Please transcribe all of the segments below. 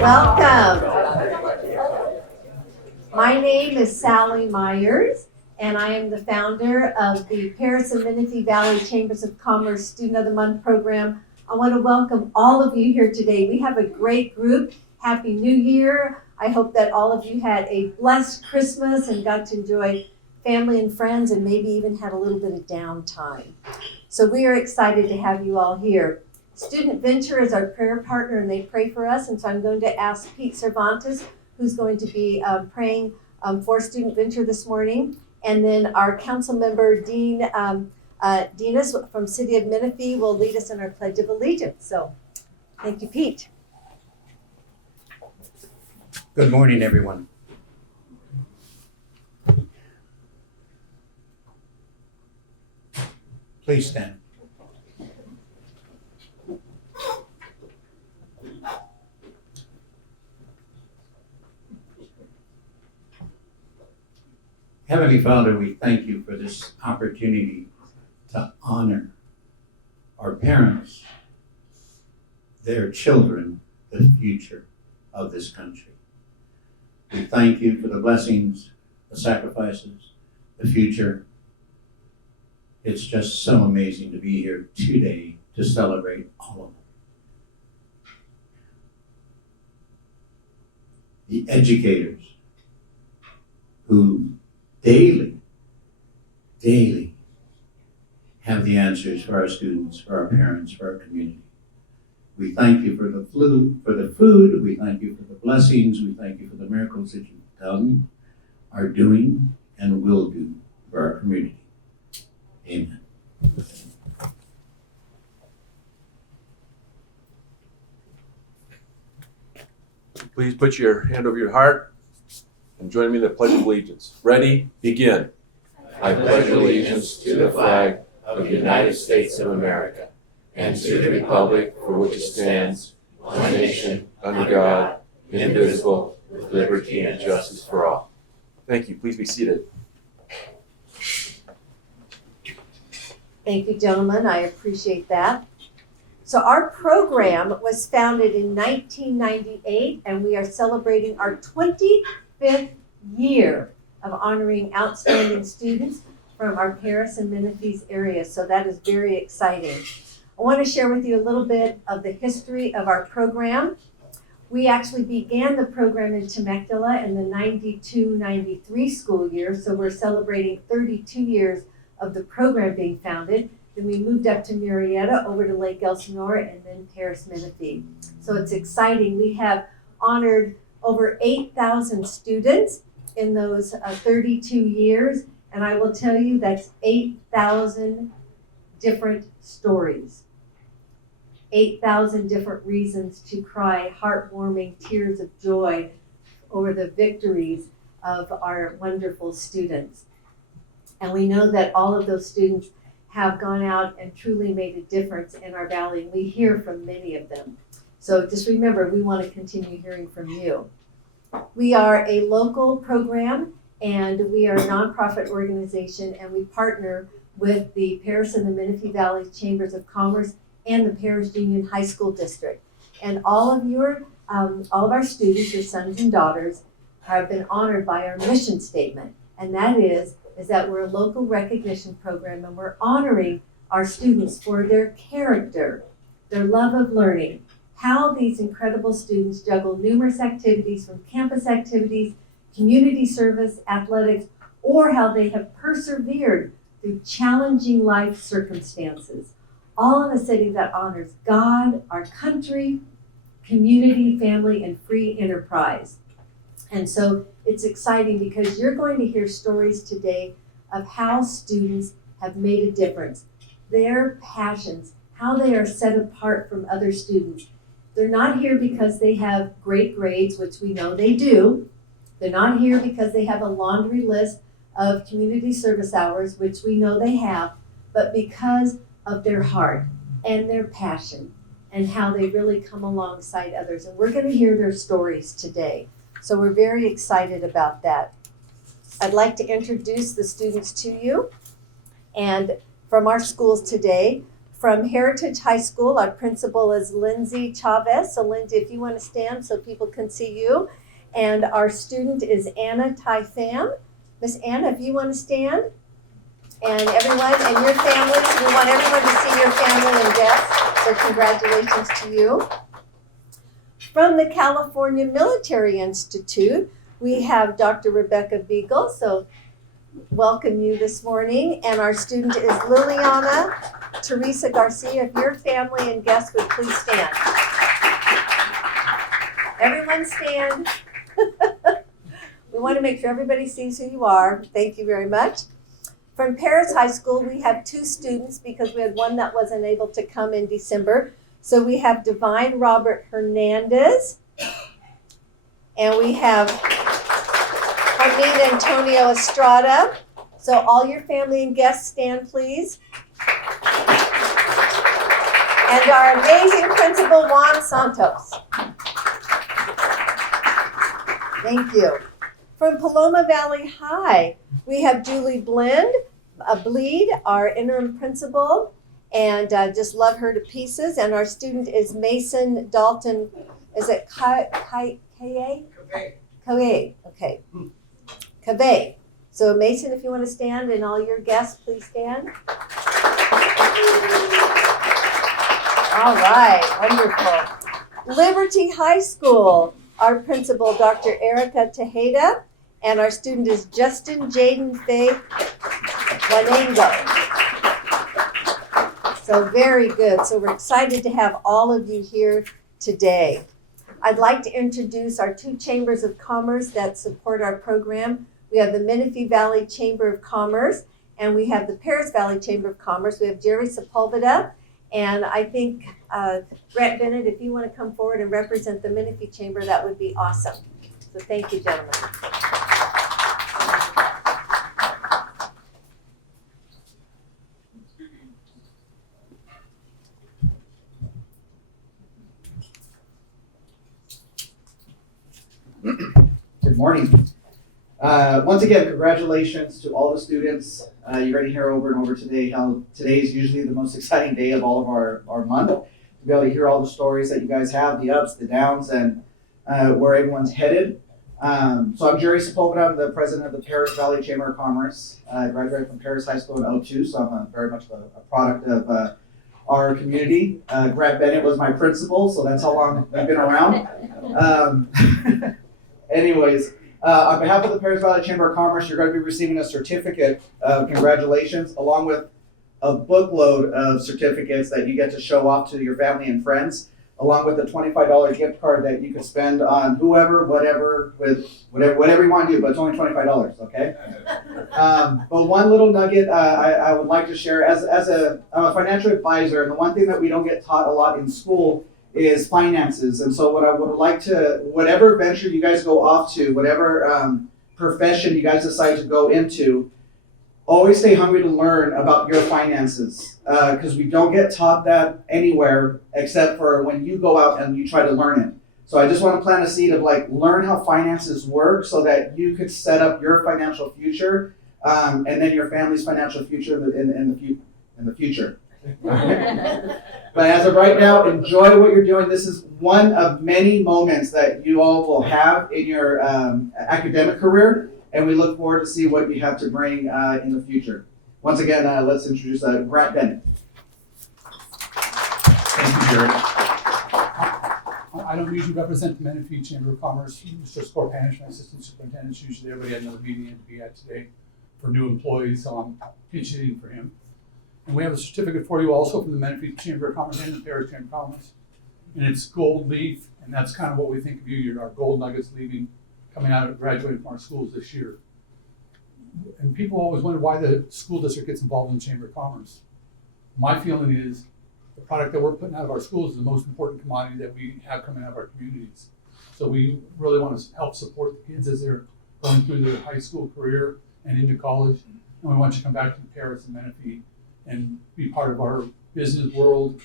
Welcome. My name is Sally Myers, and I am the founder of the Paris and Menifee Valley Chambers of Commerce Student of the Month program. I want to welcome all of you here today. We have a great group. Happy New Year. I hope that all of you had a blessed Christmas and got to enjoy family and friends and maybe even had a little bit of downtime. So we are excited to have you all here. Student Venture is our prayer partner and they pray for us. And so I'm going to ask Pete Cervantes, who's going to be praying for Student Venture this morning. And then our council member, Dean Dinas from City of Menifee will lead us in our Pledge of Allegiance. So thank you, Pete. Good morning, everyone. Please stand. Heavenly Father, we thank you for this opportunity to honor our parents, their children, the future of this country. We thank you for the blessings, the sacrifices, the future. It's just so amazing to be here today to celebrate all of them. The educators who daily have the answers for our students, for our parents, for our community. We thank you for the food. We thank you for the blessings. We thank you for the miracles that you've done, are doing, and will do for our community. Amen. Please put your hand over your heart and join me in the Pledge of Allegiance. Ready? Begin. I pledge allegiance to the flag of the United States of America and to the republic for which it stands, one nation, under God, indivisible, with liberty and justice for all. Thank you. Please be seated. Thank you, gentlemen. I appreciate that. So our program was founded in 1998, and we are celebrating our 25th year of honoring outstanding students from our Paris and Menifee area. So that is very exciting. I want to share with you a little bit of the history of our program. We actually began the program in Temecula in the 92-93 school year, so we're celebrating 32 years of the program being founded. Then we moved up to Murrieta, over to Lake Elsinore, and then Paris Menifee. So it's exciting. We have honored over 8,000 students in those 32 years, and I will tell you that's 8,000 different stories. 8,000 different reasons to cry heartwarming tears of joy over the victories of our wonderful students. And we know that all of those students have gone out and truly made a difference in our valley, and we hear from many of them. So just remember, we want to continue hearing from you. We are a local program, and we are a nonprofit organization, and we partner with the Paris and the Menifee Valley Chambers of Commerce and the Paris Union High School District. And all of our students, your sons and daughters, have been honored by our mission statement, and that is that we're a local recognition program, and we're honoring our students for their character, their love of learning, how these incredible students juggle numerous activities from campus activities, community service, athletics, or how they have persevered through challenging life circumstances, all in a setting that honors God, our country, community, family, and free enterprise. And so it's exciting because you're going to hear stories today of how students have made a difference, their passions, how they are set apart from other students. They're not here because they have great grades, which we know they do. They're not here because they have a laundry list of community service hours, which we know they have, but because of their heart and their passion and how they really come alongside others. And we're going to hear their stories today. So we're very excited about that. I'd like to introduce the students to you. And from our schools today, From Heritage High School, our principal is Lindsay Chavez. So Lindsay, if you want to stand so people can see you. And our student is Anna Tai Pham. Miss Anna, if you want to stand. And everyone and your families, we want everyone to see your family and guests. So congratulations to you. From the California Military Institute, we have Dr. Rebecca Beagle. So welcome you this morning. And our student is Liliana Teresa Garcia. If your family and guests would please stand. Everyone stand. We want to make sure everybody sees who you are. Thank you very much. From Paris High School, we have two students because we had one that wasn't able to come in December. So we have Divine Robert Hernandez, and we have Hamid Antonio Estrada. So all your family and guests stand, please. And our amazing principal, Juan Santos. Thank you. From Paloma Valley High, we have Julie Bleed, our interim principal, and just love her to pieces. And our student is Mason Dalton. Is it Kaye? Okay. Kaye. So Mason, if you want to stand, and all your guests, please stand. All right, wonderful. Liberty High School, our principal, Dr. Erica Tejeda, and our student is Justin Jaden Faye Wanengo. So very good. So we're excited to have all of you here today. I'd like to introduce our two chambers of commerce that support our program. We have the Menifee Valley Chamber of Commerce, and we have the Paris Valley Chamber of Commerce. We have Jerry Sepulveda, and I think Brett Bennett, if you want to come forward and represent the Menifee Chamber, that would be awesome. So thank you, gentlemen. Good morning. Once again, congratulations to all the students. You're going to hear over and over today how today is usually the most exciting day of all of our month. To be able to hear all the stories that you guys have, the ups, the downs, and where everyone's headed. So I'm Jerry Sepulveda. I'm the president of the Paris Valley Chamber of Commerce. I graduated from Paris High School in 2002, so I'm very much a product of our community. Brett Bennett was my principal, so that's how long I've been around. Anyways, on behalf of the Paris Valley Chamber of Commerce, you're going to be receiving a certificate of congratulations, along with a bookload of certificates that you get to show off to your family and friends, along with a $25 gift card that you can spend on whoever, whatever you want to do, but it's only $25, okay? But one little nugget I would like to share, I'm a financial advisor, and the one thing that we don't get taught a lot in school is finances. And so what I would like to, whatever venture you guys go off to, whatever profession you guys decide to go into, always stay hungry to learn about your finances, because we don't get taught that anywhere except for when you go out and you try to learn it. So I just want to plant a seed of learn how finances work so that you could set up your financial future, and then your family's financial future in the future. But as of right now, enjoy what you're doing. This is one of many moments that you all will have in your academic career, and we look forward to see what you have to bring in the future. Once again, let's introduce Brett Bennett. Thank you, Jerry. I don't usually represent the Menifee Chamber of Commerce. Mr. Scorpanish, my assistant superintendent, is usually there, but he had another meeting to be at today for new employees, so I'm pinch hitting for him. And we have a certificate for you also from the Menifee Chamber of Commerce and the Paris Chamber of Commerce. And it's gold leaf, and that's kind of what we think of you. You're our gold nuggets coming out of graduating from our schools this year. And people always wonder why the school district gets involved in the Chamber of Commerce. My feeling is the product that we're putting out of our schools is the most important commodity that we have coming out of our communities. So we really want to help support the kids as they're going through their high school career and into college. And we want you to come back to Paris and Menifee and be part of our business world,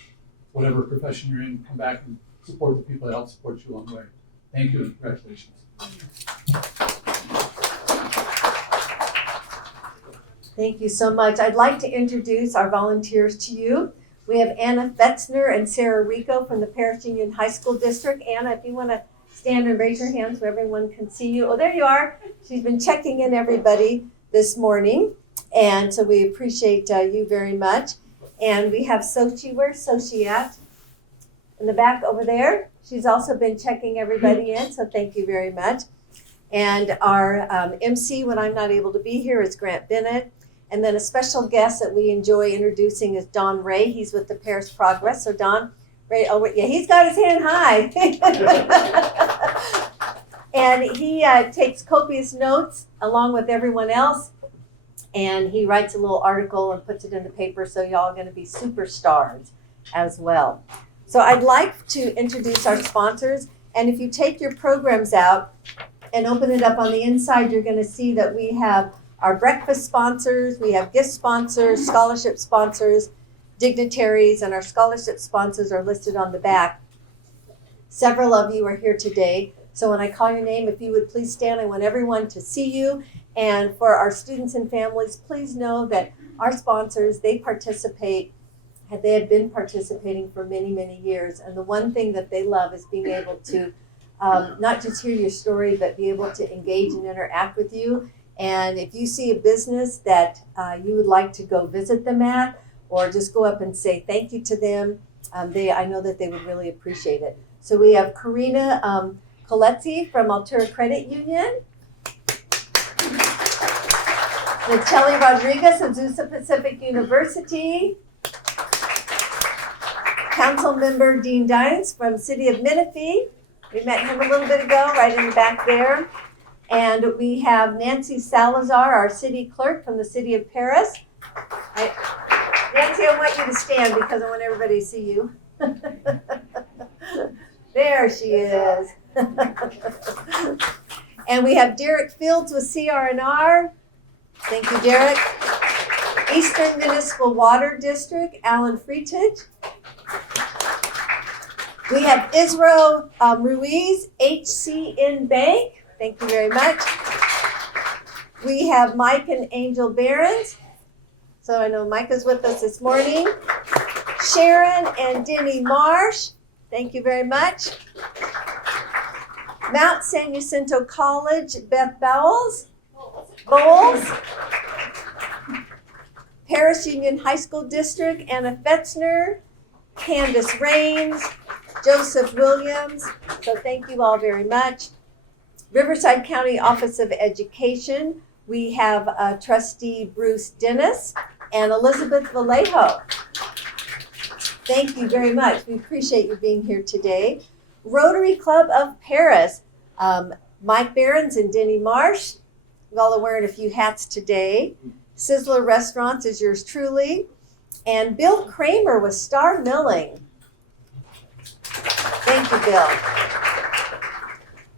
whatever profession you're in, come back and support the people that help support you along the way. Thank you and congratulations. Thank you so much. I'd like to introduce our volunteers to you. We have Anna Fetzner and Sarah Rico from the Paris Union High School District. Anna, if you want to stand and raise your hand so everyone can see you. Oh, there you are. She's been checking in everybody this morning. And so we appreciate you very much. And we have Sochi. Where's Sochi at? In the back over there. She's also been checking everybody in, so thank you very much. And our MC, when I'm not able to be here, is Grant Bennett. And then a special guest that we enjoy introducing is Don Ray. He's with the Paris Progress. So Don Ray, oh yeah, he's got his hand high. And he takes copious notes along with everyone else. And he writes a little article and puts it in the paper, so y'all are going to be superstars as well. So I'd like to introduce our sponsors. And if you take your programs out and open it up on the inside, you're going to see that we have our breakfast sponsors, we have gift sponsors, scholarship sponsors, dignitaries, and our scholarship sponsors are listed on the back. Several of you are here today. So when I call your name, if you would please stand, I want everyone to see you. And for our students and families, please know that our sponsors, they participate, they have been participating for many, many years. And the one thing that they love is being able to not just hear your story, but be able to engage and interact with you. And if you see a business that you would like to go visit them at, or just go up and say thank you to them, I know that they would really appreciate it. So we have Karina Coletti from Altura Credit Union. Nacheli Rodriguez of Azusa Pacific University. Councilmember Dean Dines from City of Menifee. We met him a little bit ago, right in the back there. And we have Nancy Salazar, our city clerk from the City of Paris. Nancy, I want you to stand because I want everybody to see you. There she is. And we have Derek Fields with CR&R. Thank you, Derek. Eastern Municipal Water District, Alan Freetage. We have Israel Ruiz, HCN Bank. Thank you very much. We have Mike and Angel Behrens. So I know Mike is with us this morning. Sharon and Denny Marsh. Thank you very much. Mount San Jacinto College, Beth Bowles. Paris Union High School District, Anna Fetzner. Candace Rains. Joseph Williams. So thank you all very much. Riverside County Office of Education, we have Trustee Bruce Dennis and Elizabeth Vallejo. Thank you very much. We appreciate you being here today. Rotary Club of Paris, Mike Behrens and Denny Marsh. We all are wearing a few hats today. Sizzler Restaurants is yours truly. And Bill Kramer with Star Milling. Thank you, Bill.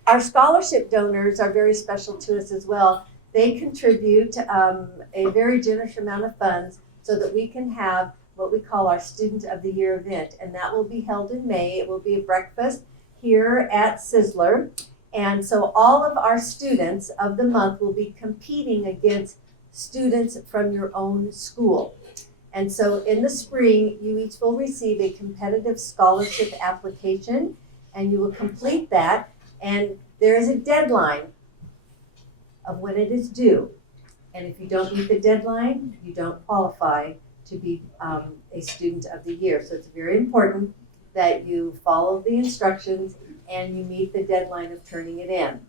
Our scholarship donors are very special to us as well. They contribute a very generous amount of funds so that we can have what we call our Student of the Year event. And that will be held in May. It will be a breakfast here at Sizzler. And so all of our students of the month will be competing against students from your own school. And so in the spring, you each will receive a competitive scholarship application, and you will complete that. And there is a deadline of when it is due. And if you don't meet the deadline, you don't qualify to be a Student of the Year. So it's very important that you follow the instructions and you meet the deadline of turning it in.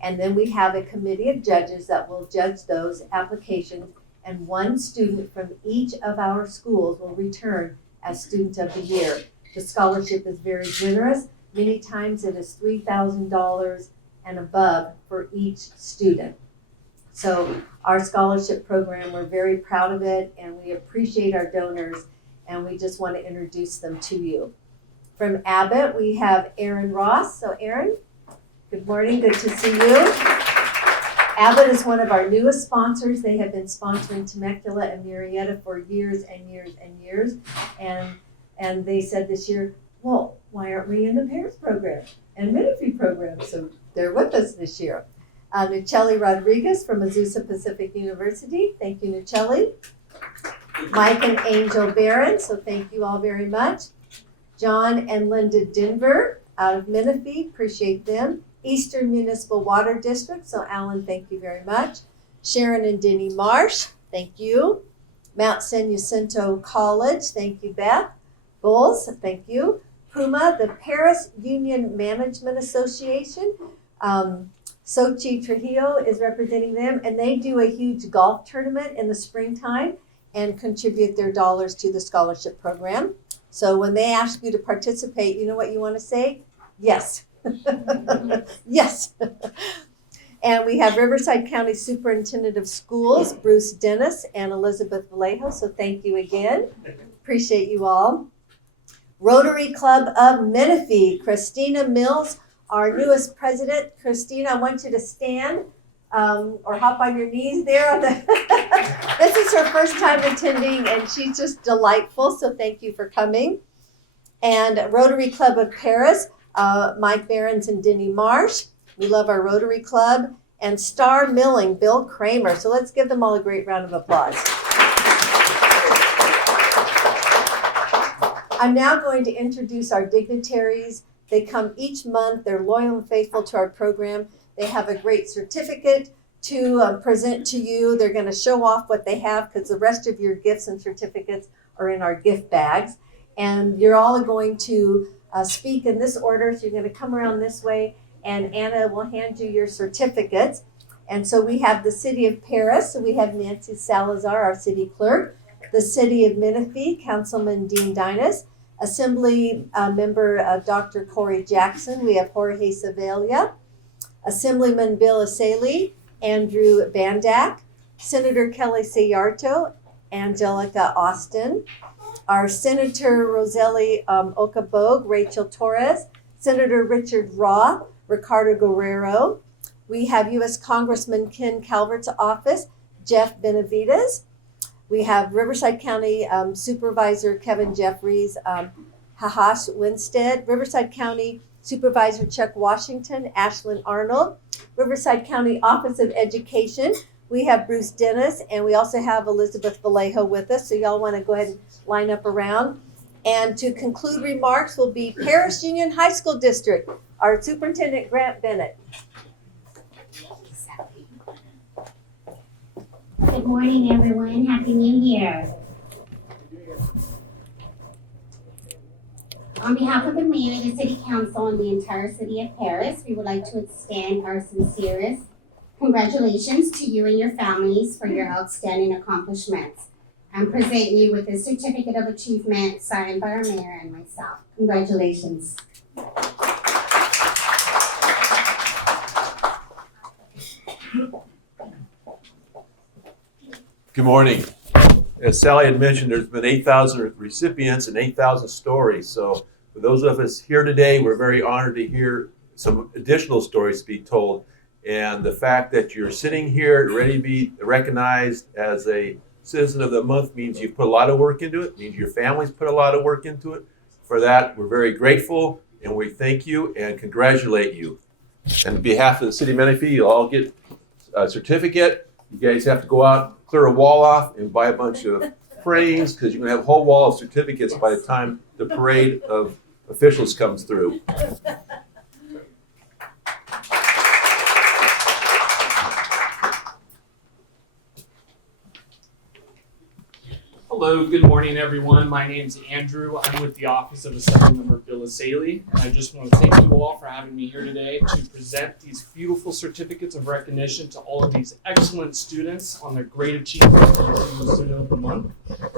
And then we have a committee of judges that will judge those applications, and one student from each of our schools will return as Student of the Year. The scholarship is very generous. Many times it is $3,000 and above for each student. So our scholarship program, we're very proud of it, and we appreciate our donors, and we just want to introduce them to you. From Abbott, we have Aaron Ross. So Aaron, good morning, good to see you. Abbott is one of our newest sponsors. They have been sponsoring Temecula and Murrieta for years and years and years. And they said this year, well, why aren't we in the Paris program and Menifee program? So they're with us this year. Nacheli Rodriguez from Azusa Pacific University. Thank you, Nacheli. Mike and Angel Barron, so thank you all very much. John and Linda Denver out of Menifee, appreciate them. Eastern Municipal Water District, so Alan, thank you very much. Sharon and Denny Marsh, thank you. Mount San Jacinto College, thank you, Beth. Bulls, thank you. Puma, the Paris Union Management Association. Sochi Trujillo is representing them, and they do a huge golf tournament in the springtime and contribute their dollars to the scholarship program. So when they ask you to participate, you know what you want to say? Yes. Yes. And we have Riverside County Superintendent of Schools, Bruce Dennis and Elizabeth Vallejo. So thank you again. Appreciate you all. Rotary Club of Menifee, Christina Mills, our newest president. Christina, I want you to stand or hop on your knees there. This is her first time attending, and she's just delightful. So thank you for coming. And Rotary Club of Paris, Mike Behrens and Denny Marsh. We love our Rotary Club. And Star Milling, Bill Kramer. So let's give them all a great round of applause. I'm now going to introduce our dignitaries. They come each month. They're loyal and faithful to our program. They have a great certificate to present to you. They're going to show off what they have because the rest of your gifts and certificates are in our gift bags. And you're all going to speak in this order. So you're going to come around this way, and Anna will hand you your certificates. And so we have the City of Paris. So we have Nancy Salazar, our city clerk. The City of Menifee, Councilman Dean Dinas. Assembly member Dr. Corey Jackson. We have Jorge Sevilla. Assemblyman Bill Asali, Andrew Bandak. Senator Kelly Sayarto, Angelica Austin. Our Senator Roseli Ocabog, Rachel Torres. Senator Richard Raw, Ricardo Guerrero. We have U.S. Congressman Ken Calvert's office, Jeff Benavides. We have Riverside County Supervisor Kevin Jeffries, Hahash Winstead. Riverside County Supervisor Chuck Washington, Ashlyn Arnold. Riverside County Office of Education, we have Bruce Dennis, and we also have Elizabeth Vallejo with us. So y'all want to go ahead and line up around. And to conclude remarks will be Paris Union High School District, our Superintendent Grant Bennett. Good morning, everyone. Happy New Year. On behalf of the mayor, the city council, and the entire city of Paris, we would like to extend our sincerest congratulations to you and your families for your outstanding accomplishments and present you with a certificate of achievement signed by our mayor and myself. Congratulations. Good morning. As Sally had mentioned, there's been 8,000 recipients and 8,000 stories. So for those of us here today, we're very honored to hear some additional stories to be told. And the fact that you're sitting here ready to be recognized as a Citizen of the Month means you've put a lot of work into it, means your family's put a lot of work into it. For that, we're very grateful, and we thank you and congratulate you. And on behalf of the City of Menifee, you'll all get a certificate. You guys have to go out, clear a wall off, and buy a bunch of frames because you're going to have a whole wall of certificates by the time the parade of officials comes through. Hello, good morning, everyone. My name's Andrew. I'm with the Office of Assemblymember Bill Asali, and I just want to thank you all for having me here today to present these beautiful certificates of recognition to all of these excellent students on their great achievements for the Student of the Month.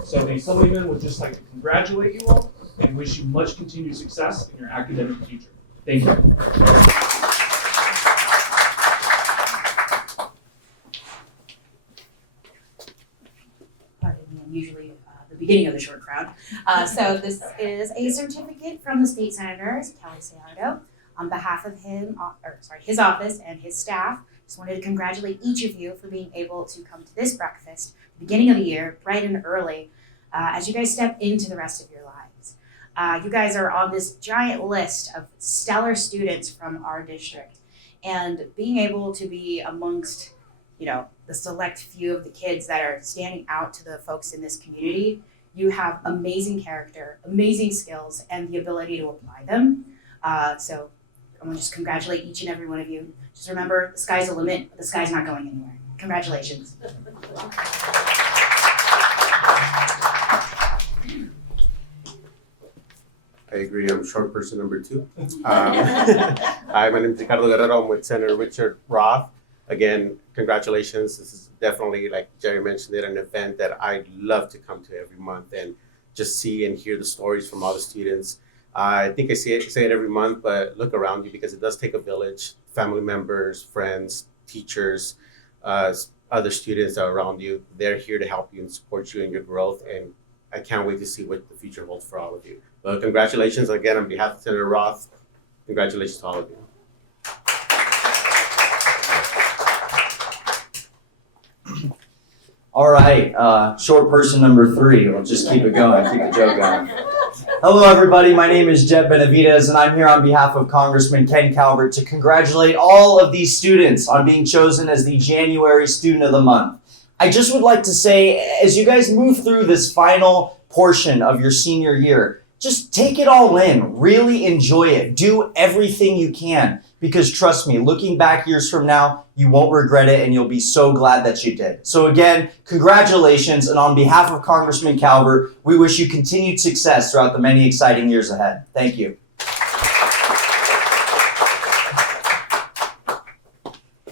So the Assemblyman would just like to congratulate you all and wish you much continued success in your academic future. Thank you. Usually the beginning of the short crowd. So this is a certificate from the state senator, Kelly Sayarto, on behalf of his office and his staff. Just wanted to congratulate each of you for being able to come to this breakfast, beginning of the year, bright and early, as you guys step into the rest of your lives. You guys are on this giant list of stellar students from our district, and being able to be amongst, the the select few of the kids that are standing out to the folks in this community, you have amazing character, amazing skills, and the ability to apply them. So I want to just congratulate each and every one of you. Just remember, the sky's the limit, but the sky's not going anywhere. Congratulations. I agree. I'm short person number 2. Hi, my name is Ricardo Guerrero. I'm with Senator Richard Roth. Again, congratulations. This is definitely, like Jerry mentioned it, an event that I love to come to every month and just see and hear the stories from all the students. I think I say it every month, but look around you because it does take a village, family members, friends, teachers, other students that are around you. They're here to help you and support you in your growth. And I can't wait to see what the future holds for all of you. But congratulations again on behalf of Senator Roth. Congratulations to all of you. All right, short person number 3. We'll just keep it going, keep the joke going. Hello, everybody. My name is Jeb Benavidez, and I'm here on behalf of Congressman Ken Calvert to congratulate all of these students on being chosen as the January Student of the Month. I just would like to say, as you guys move through this final portion of your senior year, just take it all in. Really enjoy it. Do everything you can. Because trust me, looking back years from now, you won't regret it and you'll be so glad that you did. So again, congratulations. And on behalf of Congressman Calvert, we wish you continued success throughout the many exciting years ahead. Thank you.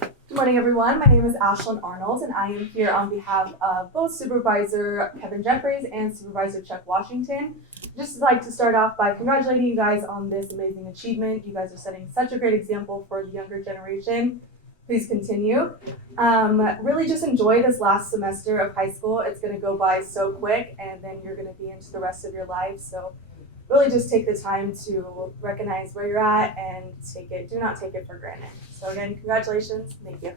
Good morning, everyone. My name is Ashlyn Arnold, and I am here on behalf of both Supervisor Kevin Jeffries and Supervisor Chuck Washington. Just like to start off by congratulating you guys on this amazing achievement. You guys are setting such a great example for the younger generation. Please continue. Really just enjoy this last semester of high school. It's going to go by so quick, and then you're going to be into the rest of your life. So really just take the time to recognize where you're at and do not take it for granted. So again, congratulations. Thank you.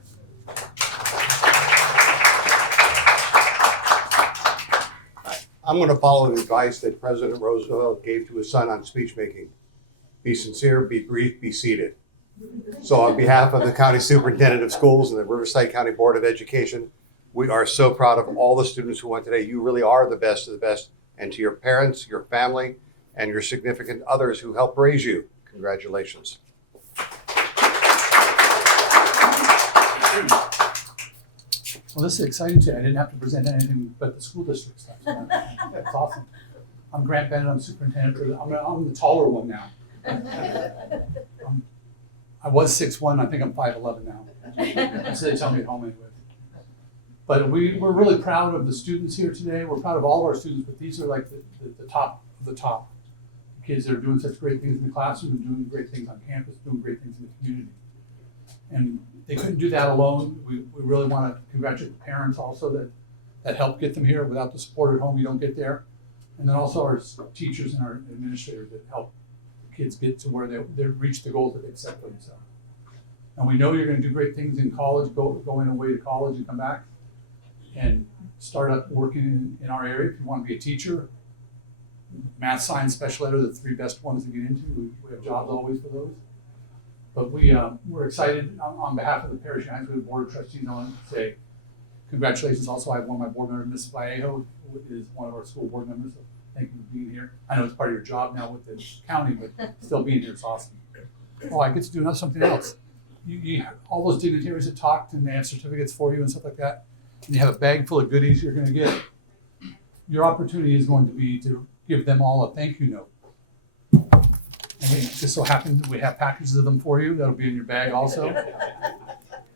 I'm going to follow the advice that President Roosevelt gave to his son on speech making. Be sincere, be brief, be seated. So on behalf of the County Superintendent of Schools and the Riverside County Board of Education, we are so proud of all the students who went today. You really are the best of the best. And to your parents, your family, and your significant others who helped raise you, congratulations. Well, this is exciting too. I didn't have to present anything but the school district stuff. That's awesome. I'm Grant Bennett. I'm superintendent. I'm the taller one now. I was 6'1". I think I'm 5'11" now. So they tell me at home anyway. But we're really proud of the students here today. We're proud of all of our students, but these are like the top of the top. The kids that are doing such great things in the classroom and doing great things on campus, doing great things in the community. And they couldn't do that alone. We really want to congratulate the parents also that helped get them here. Without the support at home, you don't get there. And then also our teachers and our administrators that help kids get to where they reach the goals that they've set for themselves. And we know you're going to do great things in college, go in away to college and come back and start up working in our area. If you want to be a teacher, math, science, special ed are the 3 best ones to get into. We have jobs always for those. But we're excited on behalf of the Parish High School Board of Trustees. I want to say congratulations. Also, I have one of my board members, Ms. Vallejo, who is one of our school board members. So thank you for being here. I know it's part of your job now with the county, but still being here is awesome. Oh, I get to do something else. You all those dignitaries that talked and they have certificates for you and stuff like that, and you have a bag full of goodies you're going to get. Your opportunity is going to be to give them all a thank you note. And it just so happens we have packages of them for you. That'll be in your bag also.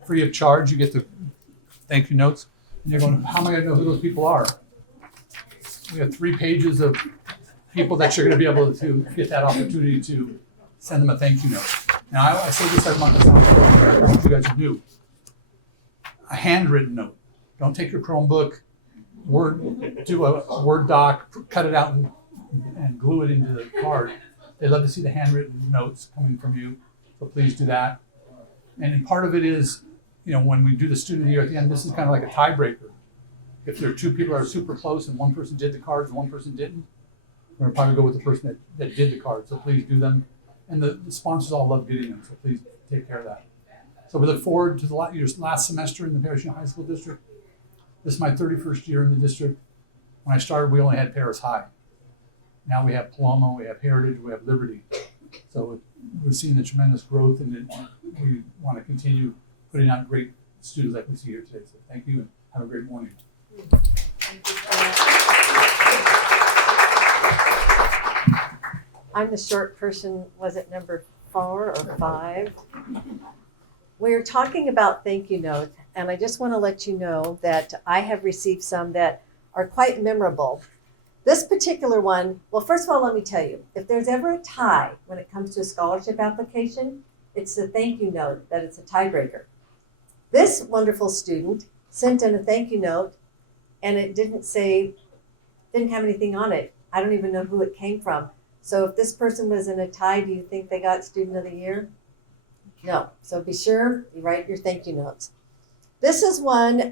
Free of charge, you get the thank you notes. And you're going, how am I going to know who those people are? We have 3 pages of people that you're going to be able to get that opportunity to send them a thank you note. Now, I say this every month, I want you guys to do. A handwritten note. Don't take your Chromebook, do a Word doc, cut it out and glue it into the card. They love to see the handwritten notes coming from you, so please do that. And part of it is, when we do the student year at the end, this is kind of like a tiebreaker. If there are 2 people that are super close and one person did the cards and one person didn't, we're gonna probably go with the person that did the cards, so please do them. And the sponsors all love getting them, so please take care of that. So we look forward to your last semester in the Paris Union High School District. This is my 31st year in the district. When I started, we only had Paris High. Now we have Paloma, we have Heritage, we have Liberty. So we're seeing the tremendous growth, and we want to continue putting out great students like we see here today. So thank you, and have a great morning. I'm the short person, was it number 4 or 5? We're talking about thank you notes, and I just want to let you know that I have received some that are quite memorable. This particular one, well, first of all, let me tell you, if there's ever a tie when it comes to a scholarship application, it's the thank you note that it's a tiebreaker. This wonderful student sent in a thank you note, and it didn't have anything on it. I don't even know who it came from. So if this person was in a tie, do you think they got Student of the Year? No. So be sure you write your thank you notes. This is one,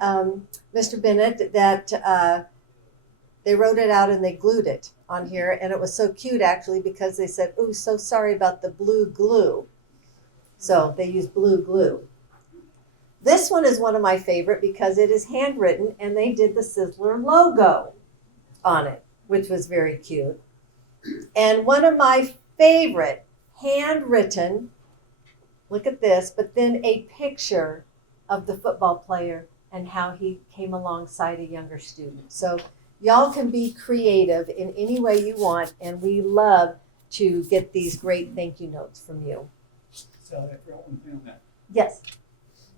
Mr. Bennett, that they wrote it out and they glued it on here. And it was so cute, actually, because they said, "Ooh, so sorry about the blue glue." So they used blue glue. This one is one of my favorite because it is handwritten and they did the Sizzler logo on it, which was very cute. And one of my favorite handwritten, look at this, but then a picture of the football player and how he came alongside a younger student. So y'all can be creative in any way you want, and we love to get these great thank you notes from you. Sally, I forgot one thing on that. Yes.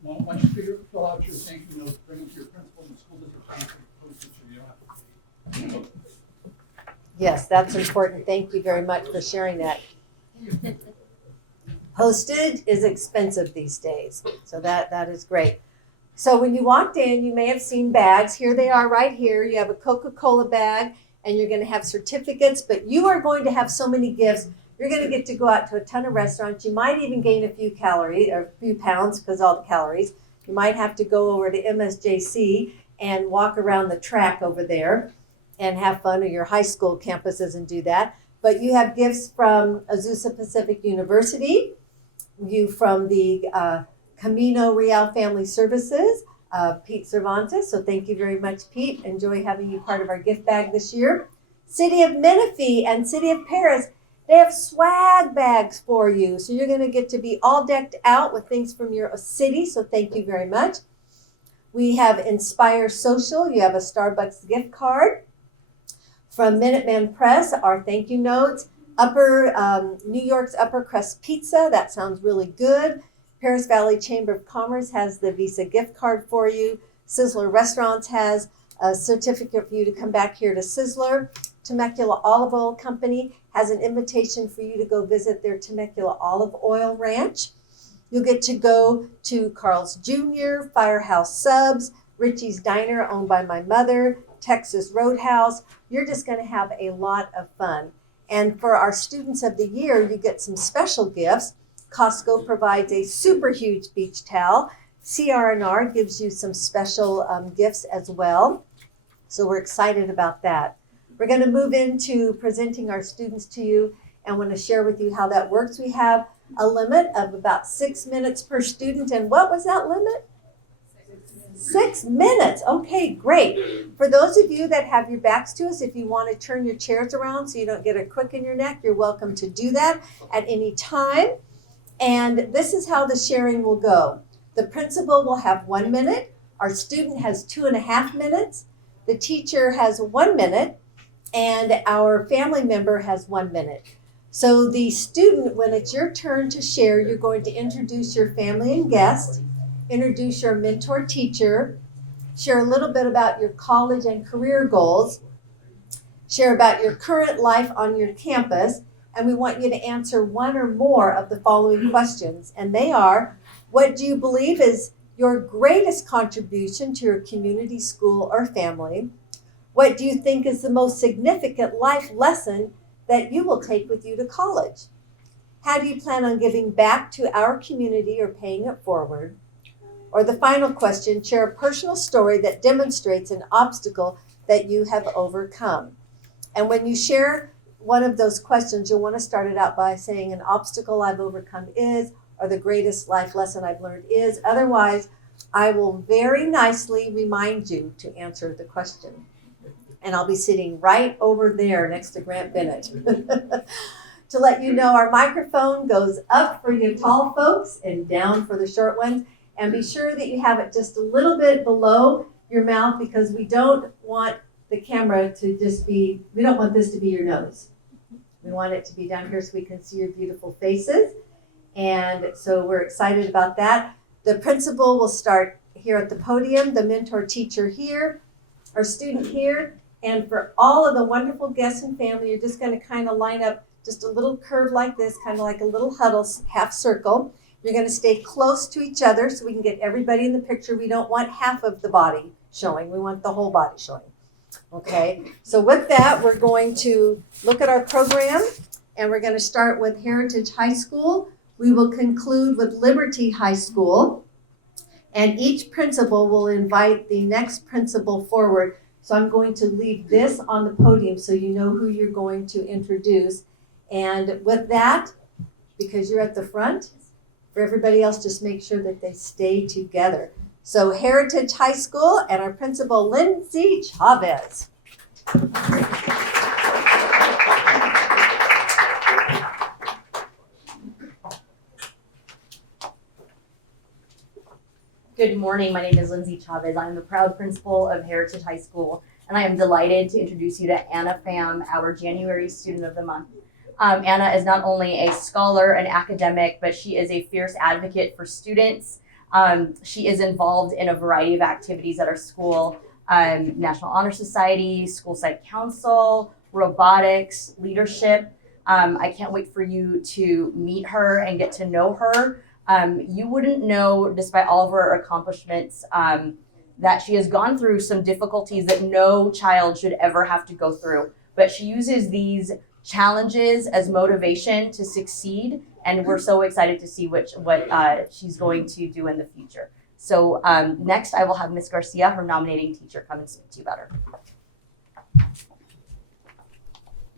Well, once you fill out your thank you notes, bring them to your principal and the school district manager, post it so you don't have to. Yes, that's important. Thank you very much for sharing that. Postage is expensive these days, so that is great. So when you walked in, you may have seen bags. Here they are right here. You have a Coca-Cola bag, and you're going to have certificates, but you are going to have so many gifts. You're going to get to go out to a ton of restaurants. You might even gain a few calories or a few pounds because all the calories. You might have to go over to MSJC and walk around the track over there and have fun, or your high school campuses, and do that. But you have gifts from Azusa Pacific University, you from the Camino Real Family Services, Pete Cervantes. So thank you very much, Pete. Enjoy having you part of our gift bag this year. City of Menifee and City of Paris, they have swag bags for you. So you're going to get to be all decked out with things from your city. So thank you very much. We have Inspire Social. You have a Starbucks gift card. From Minuteman Press, our thank you notes. New York's Upper Crust Pizza, that sounds really good. Paris Valley Chamber of Commerce has the Visa gift card for you. Sizzler Restaurants has a certificate for you to come back here to Sizzler. Temecula Olive Oil Company has an invitation for you to go visit their Temecula Olive Oil Ranch. You'll get to go to Carl's Jr., Firehouse Subs, Richie's Diner, owned by my mother, Texas Roadhouse. You're just going to have a lot of fun. And for our Students of the Year, you get some special gifts. Costco provides a super huge beach towel. CR&R gives you some special gifts as well. So we're excited about that. We're going to move into presenting our students to you and want to share with you how that works. We have a limit of about 6 minutes per student. And what was that limit? 6 minutes. Okay, great. For those of you that have your backs to us, if you want to turn your chairs around so you don't get a crick in your neck, you're welcome to do that at any time. And this is how the sharing will go. The principal will have 1 minute. Our student has 2.5 minutes. The teacher has 1 minute. And our family member has 1 minute. So the student, when it's your turn to share, you're going to introduce your family and guest, introduce your mentor teacher, share a little bit about your college and career goals, share about your current life on your campus, and we want you to answer one or more of the following questions. And they are, what do you believe is your greatest contribution to your community, school, or family? What do you think is the most significant life lesson that you will take with you to college? How do you plan on giving back to our community or paying it forward? Or the final question, share a personal story that demonstrates an obstacle that you have overcome. And when you share one of those questions, you'll want to start it out by saying an obstacle I've overcome is, or the greatest life lesson I've learned is. Otherwise, I will very nicely remind you to answer the question. And I'll be sitting right over there next to Grant Bennett. To let you know, our microphone goes up for you tall folks and down for the short ones. And be sure that you have it just a little bit below your mouth, because we don't want the camera to just be, we don't want this to be your nose. We want it to be down here so we can see your beautiful faces. And so we're excited about that. The principal will start here at the podium, the mentor teacher here, our student here, and for all of the wonderful guests and family, you're just going to kind of line up just a little curve like this, kind of like a little huddle, half circle. You're going to stay close to each other so we can get everybody in the picture. We don't want half of the body showing. We want the whole body showing. Okay, so with that, we're going to look at our program, and we're going to start with Heritage High School. We will conclude with Liberty High School, and each principal will invite the next principal forward. So I'm going to leave this on the podium so you know who you're going to introduce. And with that, because you're at the front, for everybody else, just make sure that they stay together. So Heritage High School and our principal, Lindsay Chavez. Good morning, my name is Lindsay Chavez. I'm the proud principal of Heritage High School, and I am delighted to introduce you to Anna Pham, our January Student of the Month. Anna is not only a scholar and academic, but she is a fierce advocate for students. She is involved in a variety of activities at our school, National Honor Society, School Site Council, robotics, leadership. I can't wait for you to meet her and get to know her. You wouldn't know, despite all of her accomplishments, that she has gone through some difficulties that no child should ever have to go through. But she uses these challenges as motivation to succeed, and we're so excited to see what she's going to do in the future. So next I will have Ms. Garcia, her nominating teacher, come and speak to you about her.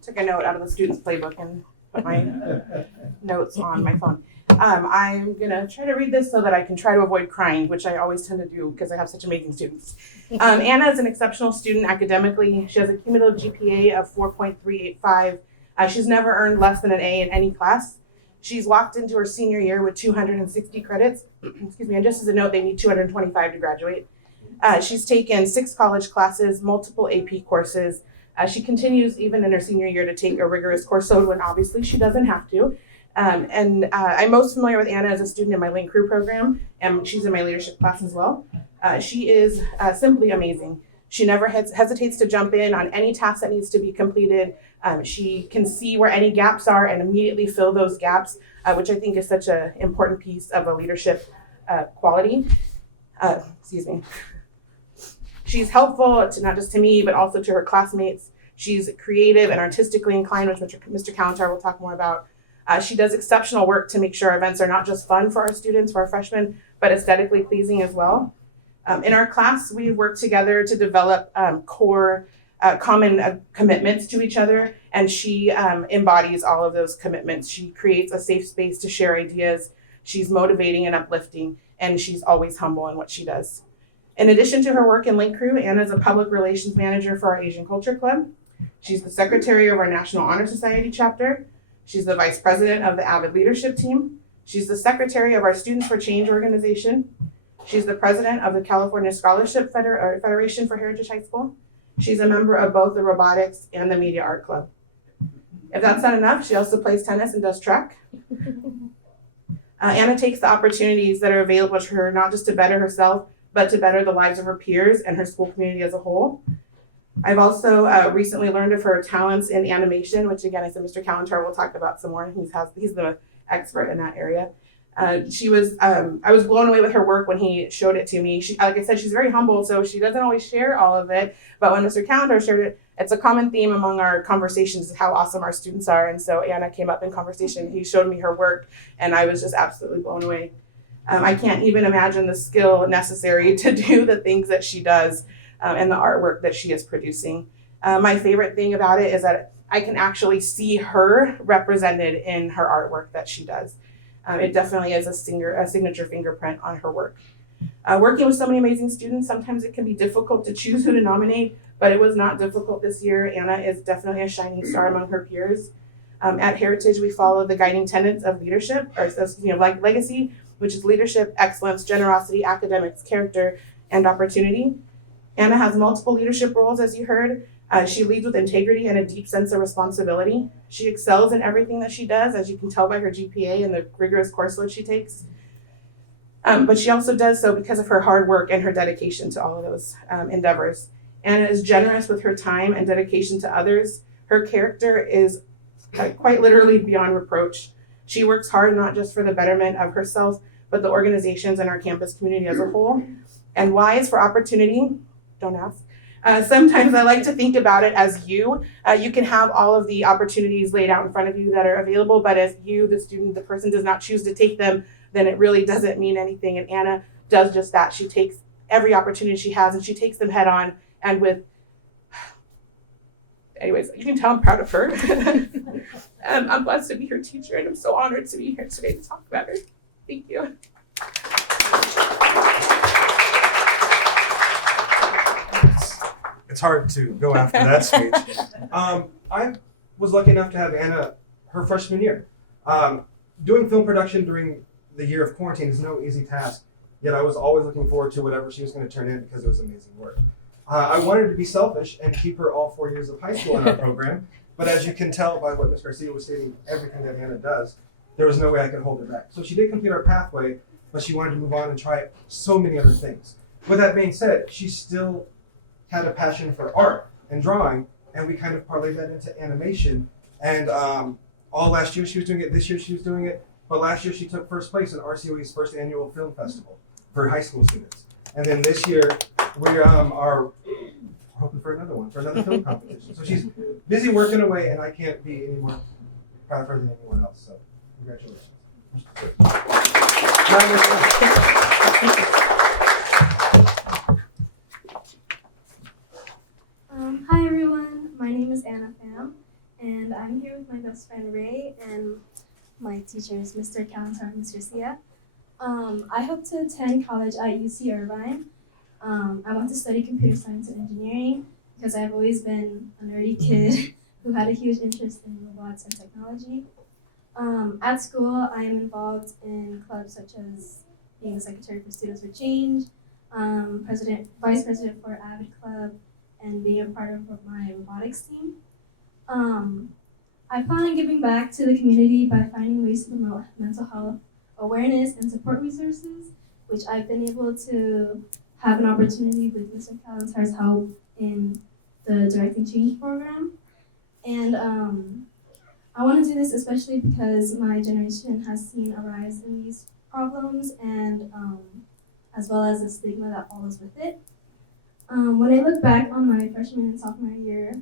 Took a note out of the student's playbook and put my notes on my phone. I'm gonna try to read this so that I can try to avoid crying, which I always tend to do because I have such amazing students. Anna is an exceptional student academically. She has a cumulative GPA of 4.385. She's never earned less than an A in any class. She's walked into her senior year with 260 credits. Excuse me, and just as a note, they need 225 to graduate. She's taken 6 college classes, multiple AP courses. She continues even in her senior year to take a rigorous course load when obviously she doesn't have to. I'm most familiar with Anna as a student in my Link Crew program, and she's in my leadership class as well. She is simply amazing. She never hesitates to jump in on any task that needs to be completed. She can see where any gaps are and immediately fill those gaps, which I think is such an important piece of a leadership quality. Excuse me. She's helpful to not just to me, but also to her classmates. She's creative and artistically inclined, which Mr. Kalantar will talk more about. She does exceptional work to make sure our events are not just fun for our students, for our freshmen, but aesthetically pleasing as well. In our class, we work together to develop core common commitments to each other, and she embodies all of those commitments. She creates a safe space to share ideas. She's motivating and uplifting, and she's always humble in what she does. In addition to her work in Link Crew, Anna is a public relations manager for our Asian Culture Club. She's the secretary of our National Honor Society chapter. She's the vice president of the Avid Leadership Team. She's the secretary of our Students for Change organization. She's the president of the California Scholarship Federation for Heritage High School. She's a member of both the Robotics and the Media Art Club. If that's not enough, she also plays tennis and does track. Anna takes the opportunities that are available to her, not just to better herself, but to better the lives of her peers and her school community as a whole. I've also recently learned of her talents in animation, which again, I said Mr. Kalantar will talk about some more. He's the expert in that area. I was blown away with her work when he showed it to me. Like I said, she's very humble, so she doesn't always share all of it. But when Mr. Kalantar shared it, it's a common theme among our conversations how awesome our students are. And so Anna came up in conversation. He showed me her work, and I was just absolutely blown away. I can't even imagine the skill necessary to do the things that she does and the artwork that she is producing. My favorite thing about it is that I can actually see her represented in her artwork that she does. It definitely is a signature fingerprint on her work. Working with so many amazing students, sometimes it can be difficult to choose who to nominate, but it was not difficult this year. Anna is definitely a shining star among her peers. At Heritage, we follow the guiding tenets of leadership, or like legacy, which is leadership, excellence, generosity, academics, character, and opportunity. Anna has multiple leadership roles, as you heard. She leads with integrity and a deep sense of responsibility. She excels in everything that she does, as you can tell by her GPA and the rigorous courseload she takes. But she also does so because of her hard work and her dedication to all of those endeavors. Anna is generous with her time and dedication to others. Her character is quite literally beyond reproach. She works hard not just for the betterment of herself, but the organizations and our campus community as a whole. And wise for opportunity, don't ask. Sometimes I like to think about it as you can have all of the opportunities laid out in front of you that are available, but if you, the student, the person does not choose to take them, then it really doesn't mean anything. And Anna does just that. She takes every opportunity she has and she takes them head on and with, anyways, you can tell I'm proud of her. I'm blessed to be her teacher and I'm so honored to be here today to talk about her. Thank you. It's hard to go after that speech. I was lucky enough to have Anna her freshman year. Doing film production during the year of quarantine is no easy task, yet I was always looking forward to whatever she was going to turn in because it was amazing work. I wanted to be selfish and keep her all 4 years of high school in our program, but as you can tell by what Ms. Garcia was stating, everything that Anna does, there was no way I could hold her back. So she did complete our pathway, but she wanted to move on and try so many other things. With that being said, she still had a passion for art and drawing, and we kind of parlayed that into animation. And all last year she was doing it, this year she was doing it, but last year she took first place in RCOE's first annual film festival for high school students. And then this year we are hoping for another one, for another film competition. So she's busy working away, and I can't be any more proud of her than anyone else. So congratulations. Hi everyone, my name is Anna Pham, and I'm here with my best friend Ray and my teachers, Mr. Kalantar and Mr. Sia. I hope to attend college at UC Irvine. I want to study computer science and engineering because I've always been a nerdy kid who had a huge interest in robots and technology. At school, I am involved in clubs such as being the Secretary for Students for Change, Vice President for Avid Club, and being a part of my robotics team. I plan on giving back to the community by finding ways to promote mental health awareness and support resources, which I've been able to have an opportunity with Mr. Kalantar's help in the Directing Change program. And I want to do this especially because my generation has seen a rise in these problems and as well as the stigma that follows with it. When I look back on my freshman and sophomore year,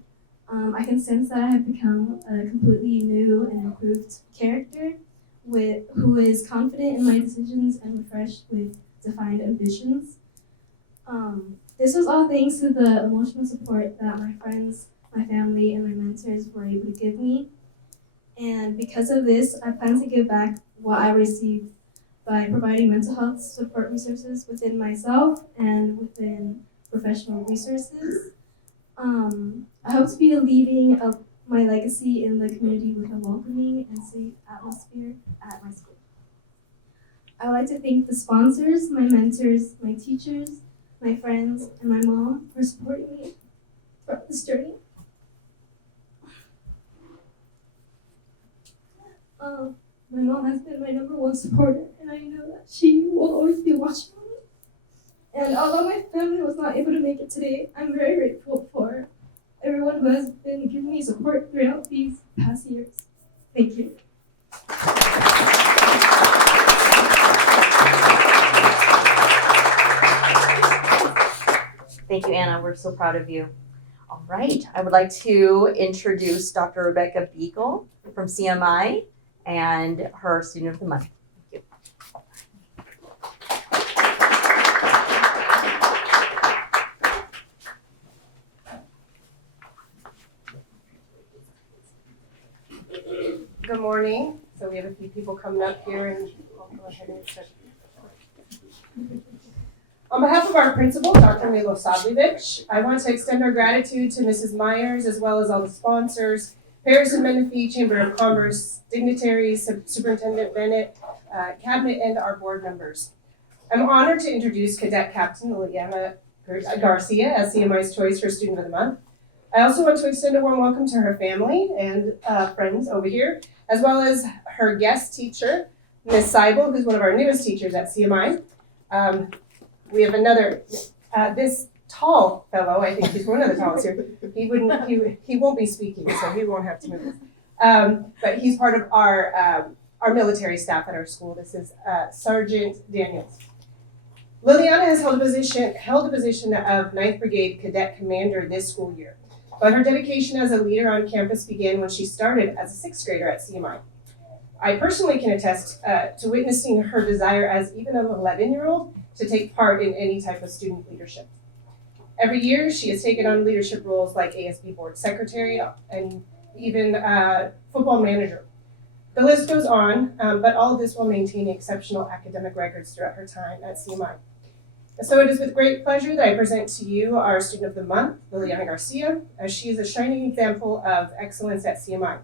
I can sense that I have become a completely new and improved character who is confident in my decisions and refreshed with defined ambitions. This was all thanks to the emotional support that my friends, my family, and my mentors were able to give me. And because of this, I plan to give back what I received by providing mental health support resources within myself and within professional resources. I hope to be leaving my legacy in the community with a welcoming and safe atmosphere at my school. I would like to thank the sponsors, my mentors, my teachers, my friends, and my mom for supporting me throughout this journey. My mom has been my #1 supporter, and I know that she will always be watching me. And although my family was not able to make it today, I'm very grateful for everyone who has been giving me support throughout these past years. Thank you. Thank you, Anna. We're so proud of you. All right. I would like to introduce Dr. Rebecca Beagle from CMI and her Student of the Month. Thank you. Good morning. So we have a few people coming up here, and I'll go ahead and start. On behalf of our principal, Dr. Milosavljevic, I want to extend our gratitude to Mrs. Myers, as well as all the sponsors, Paris and Menifee Chamber of Commerce, dignitaries, Superintendent Bennett, cabinet, and our board members. I'm honored to introduce Cadet Captain Liliana Garcia as CMI's Choice for Student of the Month. I also want to extend a warm welcome to her family and friends over here, as well as her guest teacher, Ms. Seibel, who's one of our newest teachers at CMI. We have another, this tall fellow, I think he's one of the tallest here. He won't be speaking, so he won't have to move. But he's part of our military staff at our school. This is Sergeant Daniels. Liliana has held the position of 9th Brigade Cadet Commander this school year. But her dedication as a leader on campus began when she started as a 6th grader at CMI. I personally can attest to witnessing her desire as even an 11-year-old to take part in any type of student leadership. Every year, she has taken on leadership roles like ASB board secretary and even football manager. The list goes on, but all of this while maintaining exceptional academic records throughout her time at CMI. So it is with great pleasure that I present to you our Student of the Month, Liliana Garcia, as she is a shining example of excellence at CMI.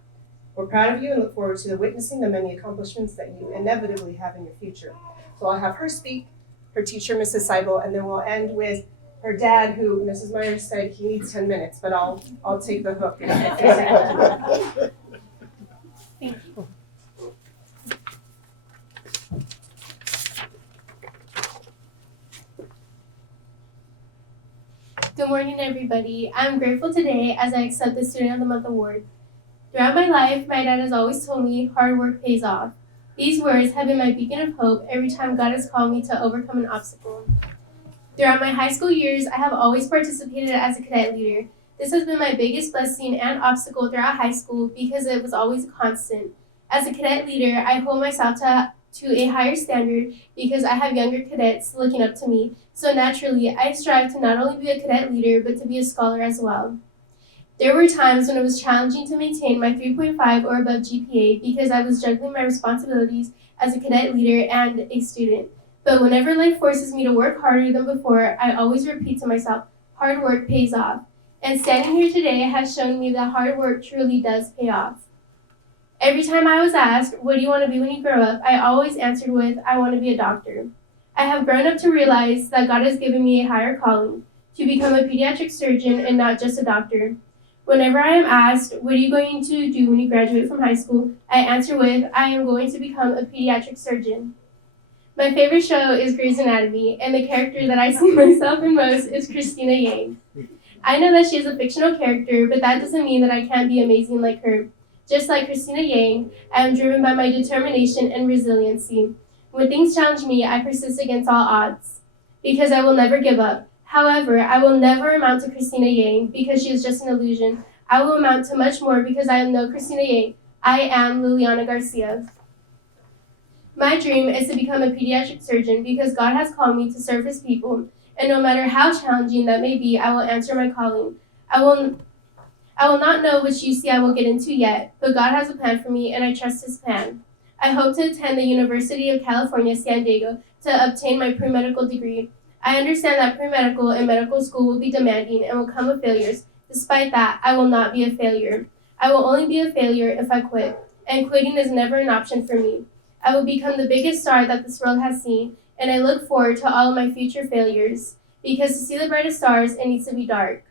We're proud of you and look forward to witnessing the many accomplishments that you inevitably have in your future. So I'll have her speak, her teacher, Mrs. Seibel, and then we'll end with her dad, who Mrs. Myers said he needs 10 minutes, but I'll take the hook. Thank you. Good morning, everybody. I'm grateful today as I accept the Student of the Month award. Throughout my life, my dad has always told me hard work pays off. These words have been my beacon of hope every time God has called me to overcome an obstacle. Throughout my high school years, I have always participated as a cadet leader. This has been my biggest blessing and obstacle throughout high school because it was always a constant. As a cadet leader, I hold myself to a higher standard because I have younger cadets looking up to me. So naturally, I strive to not only be a cadet leader, but to be a scholar as well. There were times when it was challenging to maintain my 3.5 or above GPA because I was juggling my responsibilities as a cadet leader and a student. But whenever life forces me to work harder than before, I always repeat to myself, hard work pays off. And standing here today has shown me that hard work truly does pay off. Every time I was asked, what do you want to be when you grow up? I always answered with, I want to be a doctor. I have grown up to realize that God has given me a higher calling, to become a pediatric surgeon and not just a doctor. Whenever I am asked, what are you going to do when you graduate from high school? I answer with, I am going to become a pediatric surgeon. My favorite show is Grey's Anatomy, and the character that I see myself in most is Christina Yang. I know that she is a fictional character, but that doesn't mean that I can't be amazing like her. Just like Christina Yang, I am driven by my determination and resiliency. When things challenge me, I persist against all odds, because I will never give up. However, I will never amount to Christina Yang because she is just an illusion. I will amount to much more because I am no Christina Yang. I am Liliana Garcia. My dream is to become a pediatric surgeon because God has called me to serve His people, and no matter how challenging that may be, I will answer my calling. I will not know which UC I will get into yet, but God has a plan for me, and I trust His plan. I hope to attend the University of California, San Diego to obtain my pre-medical degree. I understand that pre-medical and medical school will be demanding and will come with failures. Despite that, I will not be a failure. I will only be a failure if I quit, and quitting is never an option for me. I will become the biggest star that this world has seen, and I look forward to all of my future failures, because to see the brightest stars, it needs to be dark.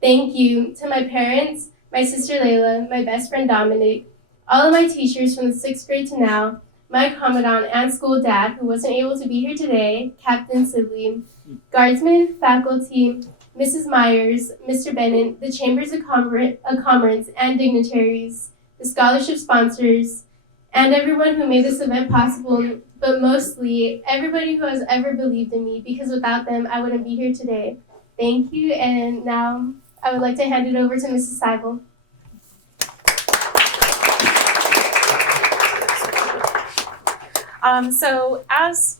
Thank you to my parents, my sister Layla, my best friend Dominic, all of my teachers from the 6th grade to now, my commandant and school dad who wasn't able to be here today, Captain Sibley, guardsmen, faculty, Mrs. Myers, Mr. Bennett, the Chambers of Commerce and dignitaries, the scholarship sponsors, and everyone who made this event possible, but mostly everybody who has ever believed in me, because without them, I wouldn't be here today. Thank you, and now I would like to hand it over to Mrs. Seibel. So as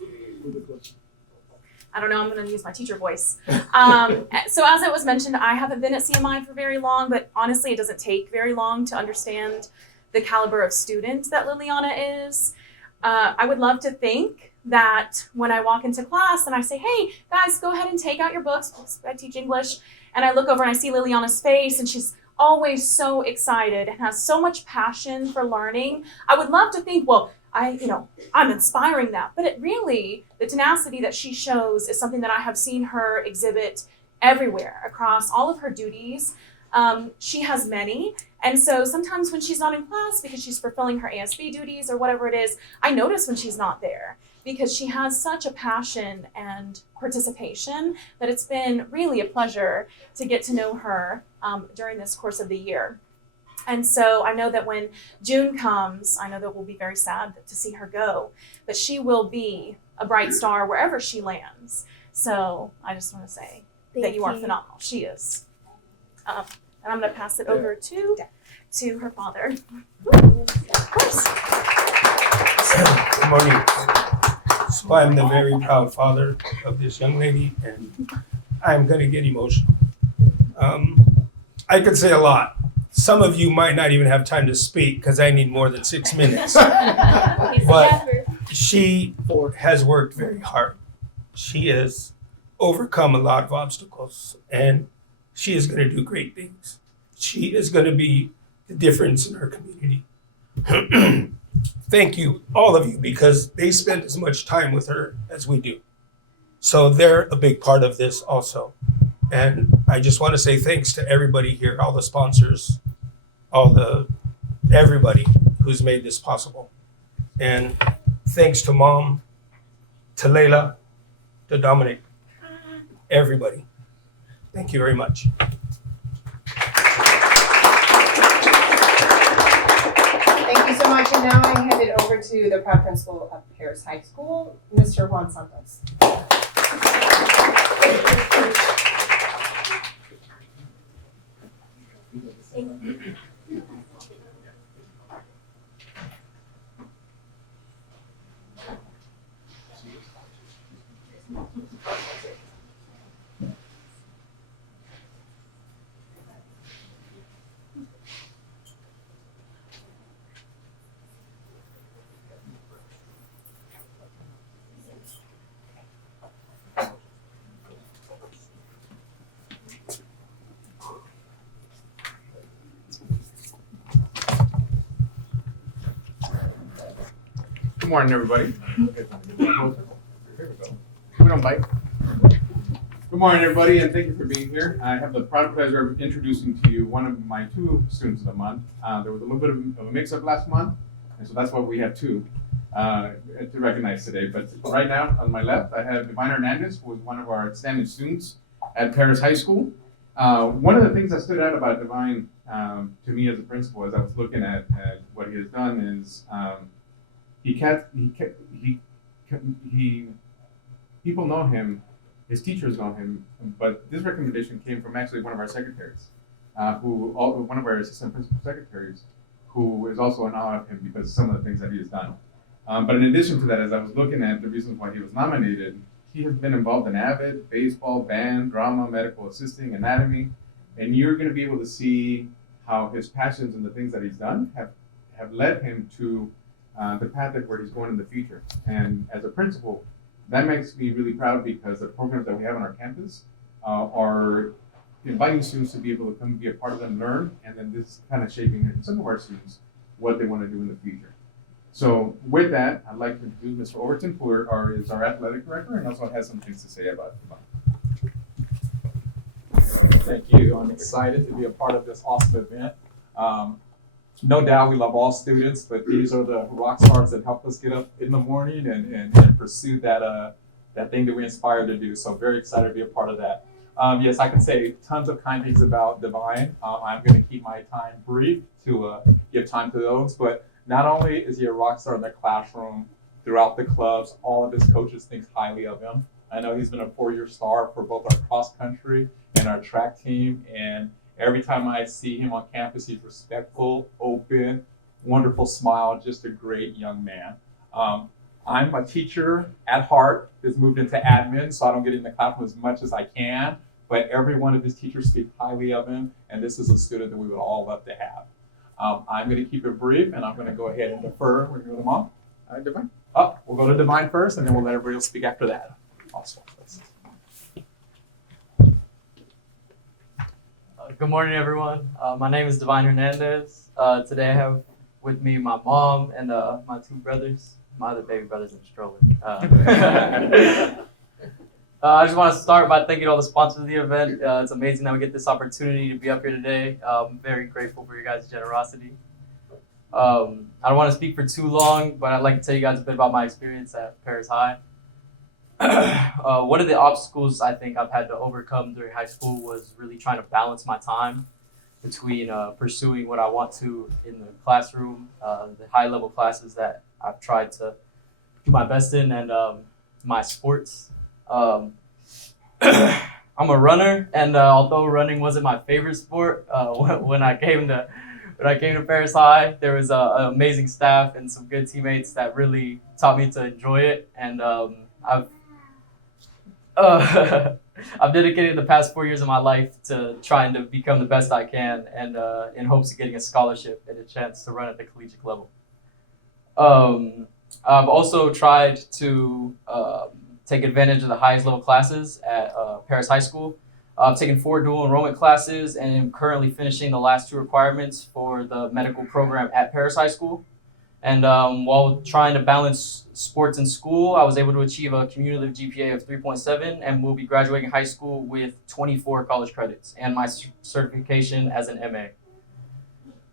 I don't know, I'm going to use my teacher voice. So as it was mentioned, I haven't been at CMI for very long, but honestly, it doesn't take very long to understand the caliber of student that Liliana is. I would love to think that when I walk into class and I say, hey, guys, go ahead and take out your books. I teach English. And I look over and I see Liliana's face and she's always so excited and has so much passion for learning. I would love to think, well, I'm inspiring that. But it really, the tenacity that she shows is something that I have seen her exhibit everywhere across all of her duties. She has many. And so sometimes when she's not in class because she's fulfilling her ASB duties or whatever it is, I notice when she's not there because she has such a passion and participation that it's been really a pleasure to get to know her during this course of the year. And so I know that when June comes, I know that we'll be very sad to see her go, but she will be a bright star wherever she lands. So I just want to say that you are phenomenal. She is. And I'm going to pass it over to her father. Of course. Good morning. So I'm the very proud father of this young lady, and I'm going to get emotional. I could say a lot. Some of you might not even have time to speak because I need more than 6 minutes. But she has worked very hard. She has overcome a lot of obstacles, and she is going to do great things. She is going to be the difference in her community. Thank you, all of you, because they spend as much time with her as we do. So they're a big part of this also. And I just want to say thanks to everybody here, all the sponsors, everybody who's made this possible. And thanks to Mom, to Layla, to Dominic, everybody. Thank you very much. Thank you so much. And now I hand it over to the proud principal of Paris High School, Mr. Juan Santos. Good morning, everybody. We don't bite. Good morning, everybody, and thank you for being here. I have the proud pleasure of introducing to you one of my 2 students of the month. There was a little bit of a mix-up last month, and so that's why we have 2 to recognize today. But right now, on my left, I have Divine Hernandez, who was one of our outstanding students at Paris High School. One of the things that stood out about Divine to me as a principal, as I was looking at what he has done, is people know him, his teachers know him, but this recommendation came from actually one of our secretaries, one of our assistant principal secretaries, who is also in awe of him because of some of the things that he has done. But in addition to that, as I was looking at the reasons why he was nominated, he has been involved in AVID, baseball, band, drama, medical assisting, anatomy, and you're going to be able to see how his passions and the things that he's done have led him to the path where he's going in the future. And as a principal, that makes me really proud because the programs that we have on our campus are inviting students to be able to come be a part of them, learn, and then this kind of shaping in some of our students what they want to do in the future. So with that, I'd like to introduce Mr. Overton, who is our athletic director and also has some things to say about it. Thank you. I'm excited to be a part of this awesome event. No doubt we love all students, but these are the rock stars that help us get up in the morning and pursue that thing that we inspire to do. So I'm very excited to be a part of that. Yes, I can say tons of kind things about Divine. I'm going to keep my time brief to give time to those, but not only is he a rock star in the classroom, throughout the clubs, all of his coaches think highly of him. I know he's been a 4-year star for both our cross country and our track team, and every time I see him on campus, he's respectful, open, wonderful smile, just a great young man. I'm a teacher at heart that's moved into admin, so I don't get in the classroom as much as I can, but every one of his teachers speak highly of him, and this is a student that we would all love to have. I'm going to keep it brief, and I'm going to go ahead and defer. We're going to go to Mom. Divine. Oh, we'll go to Divine first, and then we'll let everybody else speak after that. Awesome. Good morning, everyone. My name is Divine Hernandez. Today I have with me my mom and my two brothers, my other baby brothers in the stroller. I just want to start by thanking all the sponsors of the event. It's amazing that we get this opportunity to be up here today. I'm very grateful for your guys' generosity. I don't want to speak for too long, but I'd like to tell you guys a bit about my experience at Paris High. One of the obstacles I think I've had to overcome during high school was really trying to balance my time between pursuing what I want to in the classroom, the high-level classes that I've tried to do my best in, and my sports. I'm a runner, and although running wasn't my favorite sport, when I came to Paris High, there was an amazing staff and some good teammates that really taught me to enjoy it, and I've dedicated the past 4 years of my life to trying to become the best I can, and in hopes of getting a scholarship and a chance to run at the collegiate level. I've also tried to take advantage of the highest level classes at Paris High School. I've taken 4 dual enrollment classes and am currently finishing the last 2 requirements for the medical program at Paris High School. And while trying to balance sports and school, I was able to achieve a cumulative GPA of 3.7 and will be graduating high school with 24 college credits and my certification as an MA.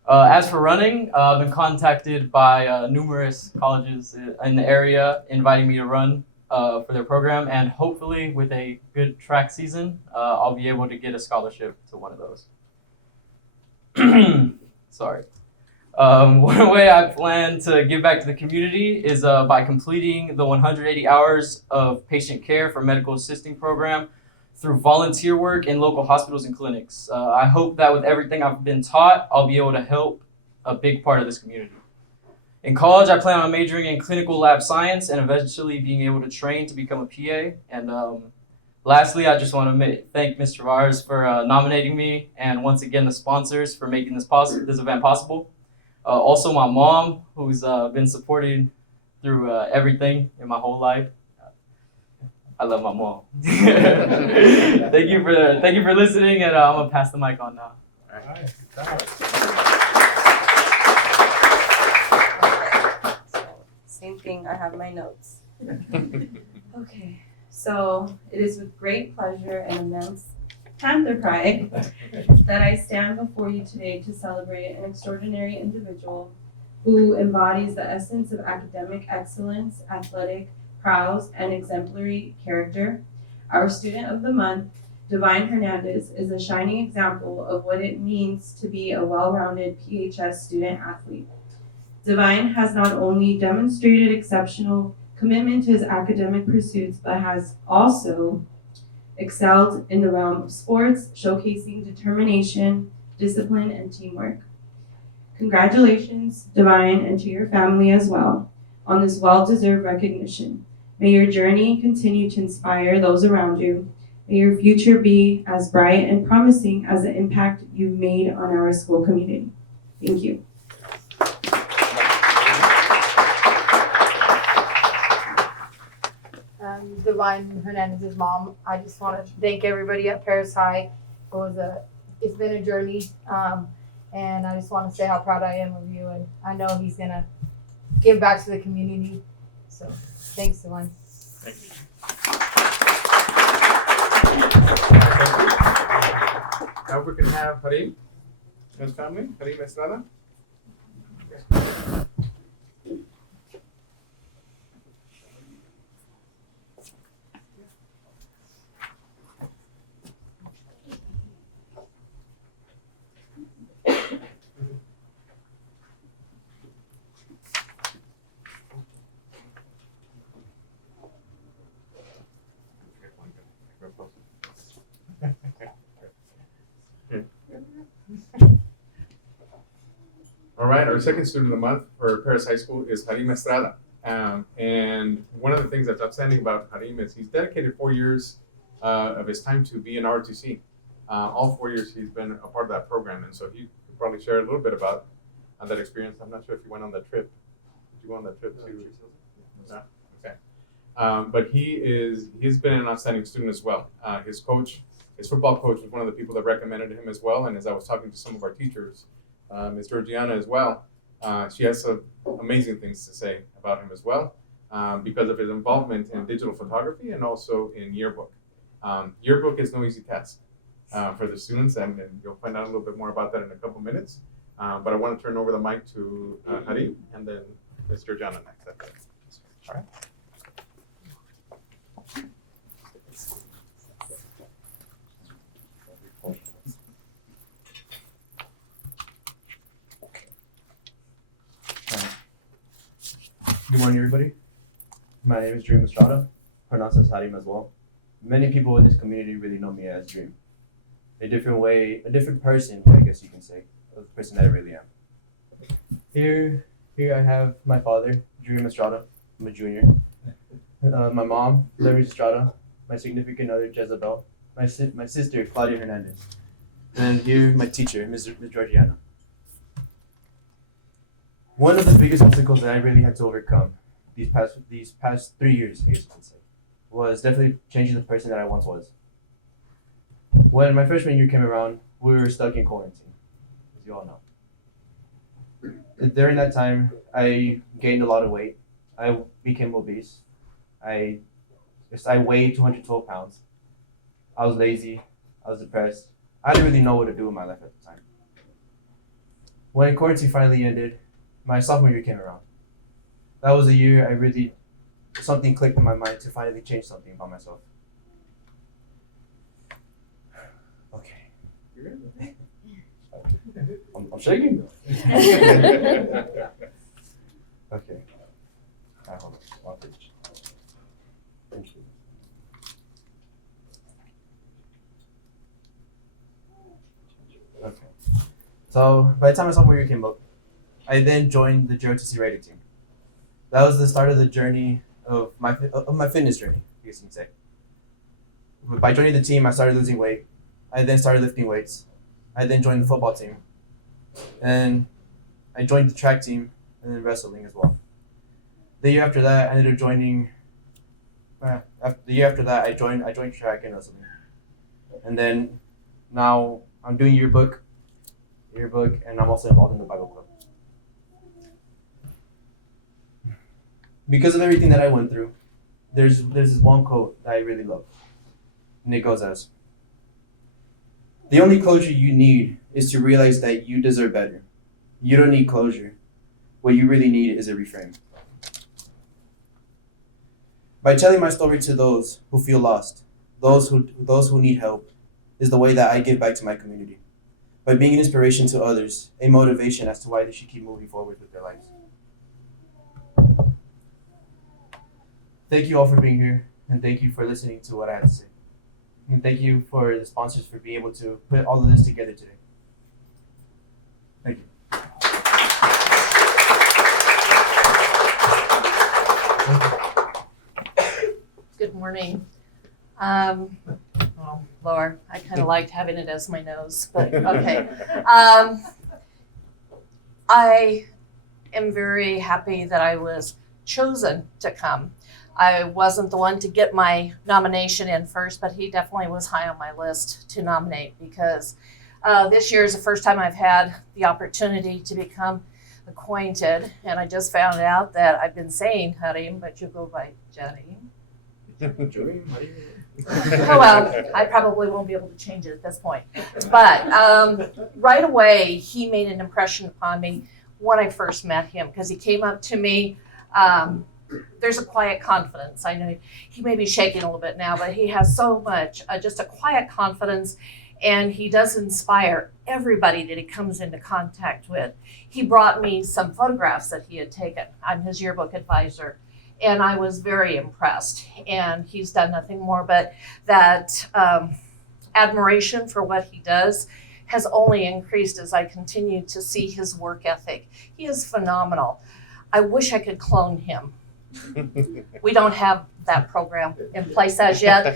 As for running, I've been contacted by numerous colleges in the area inviting me to run for their program, and hopefully with a good track season, I'll be able to get a scholarship to one of those. Sorry. One way I plan to give back to the community is by completing the 180 hours of patient care for medical assisting program through volunteer work in local hospitals and clinics. I hope that with everything I've been taught, I'll be able to help a big part of this community. In college, I plan on majoring in clinical lab science and eventually being able to train to become a PA. And lastly, I just want to thank Mr. Vars for nominating me, and once again the sponsors for making this event possible. Also my mom, who's been supporting through everything in my whole life. I love my mom. Thank you for listening, and I'm gonna pass the mic on now. All right. Same thing, I have my notes. Okay, so it is with great pleasure and immense Panther pride that I stand before you today to celebrate an extraordinary individual who embodies the essence of academic excellence, athletic prowess, and exemplary character. Our student of the month, Divine Hernandez, is a shining example of what it means to be a well-rounded PHS student athlete. Divine has not only demonstrated exceptional commitment to his academic pursuits, but has also excelled in the realm of sports, showcasing determination, discipline, and teamwork. Congratulations, Divine, and to your family as well, on this well-deserved recognition. May your journey continue to inspire those around you. May your future be as bright and promising as the impact you've made on our school community. Thank you. Divine Hernandez's mom. I just want to thank everybody at Paris High. It's been a journey, and I just want to say how proud I am of you, and I know he's gonna give back to the community. So thanks, Divine. Thank you. Now we can have Harim, his family, Harim Estrada. All right, our second student of the month for Paris High School is Harim Estrada. And one of the things that's outstanding about Harim is he's dedicated 4 years of his time to be in ROTC. All 4 years he's been a part of that program, and so he could probably share a little bit about on that experience. I'm not sure if you went on that trip. Did you go on that trip too? No? Okay. But he's been an outstanding student as well. His football coach was one of the people that recommended him as well. And as I was talking to some of our teachers, Ms. Georgiana as well, she has some amazing things to say about him as well, because of his involvement in digital photography and also in yearbook. Yearbook is no easy task for the students, and you'll find out a little bit more about that in a couple minutes. But I want to turn over the mic to Harim and then Ms. Georgiana next. All right. Good morning, everybody. My name is Dream Estrada, pronounced as Harim as well. Many people in this community really know me as Dream. A different person, I guess you can say, of the person that I really am. Here I have my father, Dream Estrada. I'm a junior. My mom, Larry Estrada. My significant other, Jezebel. My sister, Claudia Hernandez. And here, my teacher, Ms. Georgiana. One of the biggest obstacles that I really had to overcome these past 3 years, I guess you can say, was definitely changing the person that I once was. When my freshman year came around, we were stuck in quarantine, as you all know. During that time, I gained a lot of weight. I became obese. I weighed 212 pounds. I was lazy. I was depressed. I didn't really know what to do with my life at the time. When quarantine finally ended, my sophomore year came around. That was the year something clicked in my mind to finally change something about myself. Okay. You're good. I'm shaking. Okay. Hold on. Thank you. Okay. So by the time my sophomore year came up, I then joined the JROTC writing team. That was the start of the journey of my fitness journey, I guess you can say. By joining the team, I started losing weight. I then started lifting weights. I then joined the football team. And I joined the track team and then wrestling as well. The year after that, I ended up joining. The year after that, I joined track and wrestling. And then now I'm doing yearbook, and I'm also involved in the Bible club. Because of everything that I went through, there's this one quote that I really love. And it goes as, "The only closure you need is to realize that you deserve better. You don't need closure. What you really need is a reframe." By telling my story to those who feel lost, those who need help, is the way that I give back to my community. By being an inspiration to others, a motivation as to why they should keep moving forward with their lives. Thank you all for being here, and thank you for listening to what I had to say. And thank you for the sponsors for being able to put all of this together today. Thank you. Good morning. Lord, I kind of liked having it as my nose, but okay. I am very happy that I was chosen to come. I wasn't the one to get my nomination in first, but he definitely was high on my list to nominate because this year is the first time I've had the opportunity to become acquainted, and I just found out that I've been saying Harim, but you go by Jarim. Oh well, I probably won't be able to change it at this point. But right away, he made an impression upon me when I first met him because he came up to me. There's a quiet confidence. I know he may be shaking a little bit now, but he has so much, just a quiet confidence, and he does inspire everybody that he comes into contact with. He brought me some photographs that he had taken. I'm his yearbook advisor, and I was very impressed. And he's done nothing more but that admiration for what he does has only increased as I continue to see his work ethic. He is phenomenal. I wish I could clone him. We don't have that program in place as yet.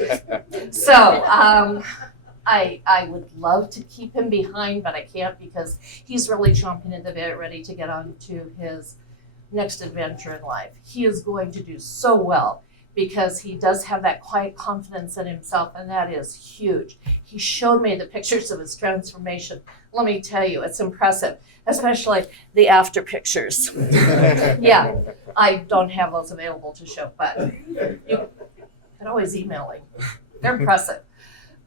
So I would love to keep him behind, but I can't because he's really chomping at the bit, ready to get on to his next adventure in life. He is going to do so well because he does have that quiet confidence in himself, and that is huge. He showed me the pictures of his transformation. Let me tell you, it's impressive, especially the after pictures. Yeah, I don't have those available to show, but you can always email me. They're impressive.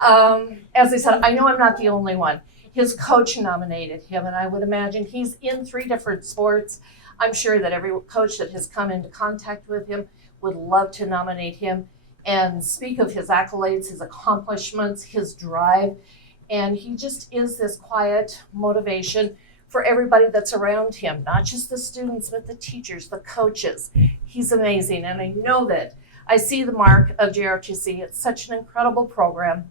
As I said, I know I'm not the only one. His coach nominated him, and I would imagine he's in 3 different sports. I'm sure that every coach that has come into contact with him would love to nominate him and speak of his accolades, his accomplishments, his drive. And he just is this quiet motivation for everybody that's around him, not just the students, but the teachers, the coaches. He's amazing. And I know that I see the mark of JROTC. It's such an incredible program,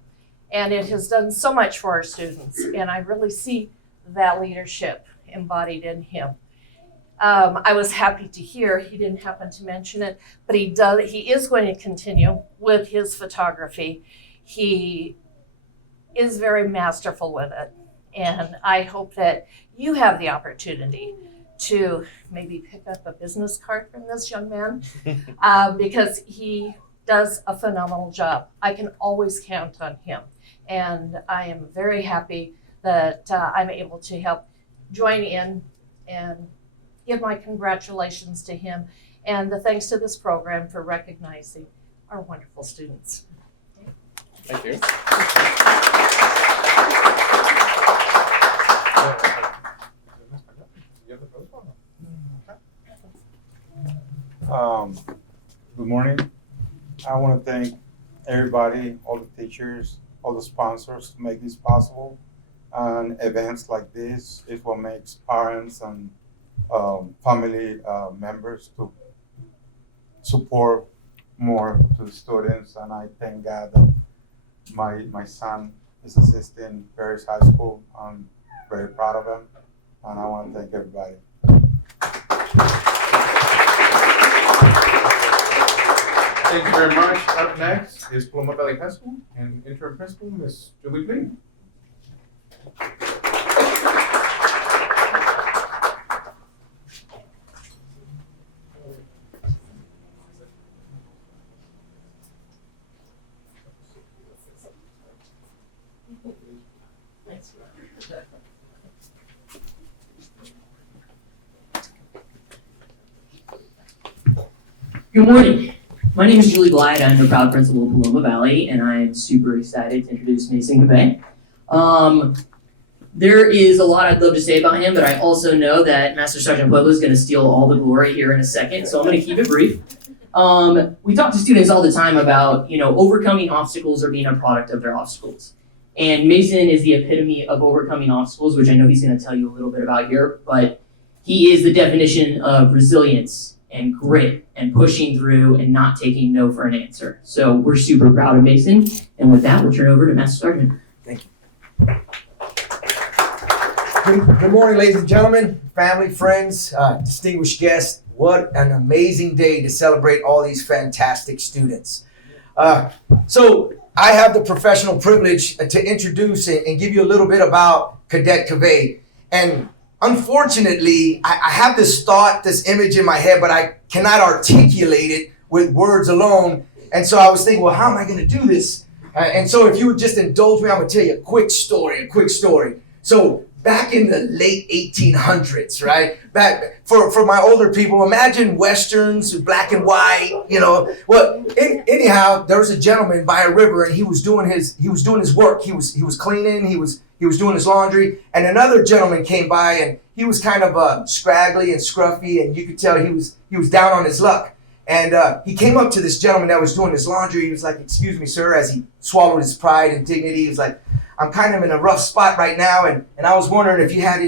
and it has done so much for our students. And I really see that leadership embodied in him. I was happy to hear, he didn't happen to mention it, but he is going to continue with his photography. He is very masterful with it. And I hope that you have the opportunity to maybe pick up a business card from this young man because he does a phenomenal job. I can always count on him. And I am very happy that I'm able to help join in and give my congratulations to him and the thanks to this program for recognizing our wonderful students. Thank you. Good morning. I want to thank everybody, all the teachers, all the sponsors to make this possible. And events like this is what makes parents and family members to support more to the students. And I thank God that my son is assisting Paris High School. I'm very proud of him, and I want to thank everybody. Thank you very much. Up next is Paloma Valley High School and interim principal, Ms. Julie Green. Good morning. My name is Julie Glide. I'm the proud principal of Paloma Valley, and I am super excited to introduce Mason Cabay. There is a lot I'd love to say about him, but I also know that Master Sergeant Pueblo is going to steal all the glory here in a second, so I'm going to keep it brief. We talk to students all the time about, overcoming obstacles or being a product of their obstacles. And Mason is the epitome of overcoming obstacles, which I know he's going to tell you a little bit about here, but he is the definition of resilience and grit and pushing through and not taking no for an answer. So we're super proud of Mason. And with that, we'll turn over to Master Sergeant. Thank you. Good morning, ladies and gentlemen, family, friends, distinguished guests. What an amazing day to celebrate all these fantastic students. So I have the professional privilege to introduce and give you a little bit about Cadet Cabay. And unfortunately, I have this thought, this image in my head, but I cannot articulate it with words alone. And so I was thinking, well, how am I going to do this? And so if you would just indulge me, I'm going to tell you a quick story. So back in the late 1800s, right? Back for my older people, imagine Westerns, black and white, Well, anyhow, there was a gentleman by a river, and he was doing his work. He was cleaning, he was doing his laundry, and another gentleman came by, and he was kind of scraggly and scruffy, and you could tell he was down on his luck. And he came up to this gentleman that was doing his laundry. He was like, "Excuse me, sir," as he swallowed his pride and dignity. He was like, "I'm kind of in a rough spot right now, and I was wondering if you had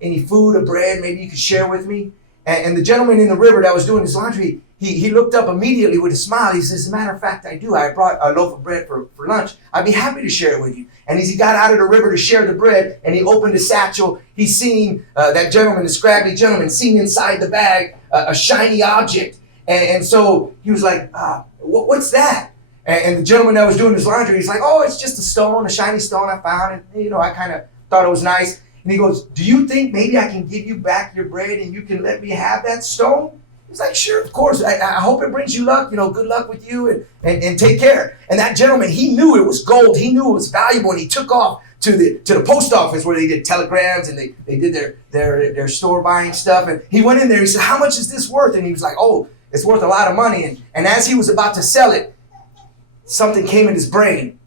any food or bread maybe you could share with me." And the gentleman in the river that was doing his laundry, he looked up immediately with a smile. He says, "As a matter of fact, I do. I brought a loaf of bread for lunch. I'd be happy to share it with you." And as he got out of the river to share the bread, and he opened his satchel, he seen that gentleman, the scraggly gentleman, seen inside the bag a shiny object. And so he was like, "What's that?" And the gentleman that was doing his laundry, he's like, oh, it's just a stone, a shiny stone I found. And, you know, I kind of thought it was nice. And he goes, do you think maybe I can give you back your bread and you can let me have that stone? He's like, sure, of course. I hope it brings you luck. You know, good luck with you and take care. And that gentleman, he knew it was gold. He knew it was valuable. And he took off to the post office where they did telegrams and they did their store buying stuff. And he went in there. He said, how much is this worth? And he was like, oh, it's worth a lot of money. And as he was about to sell it, something came in his brain.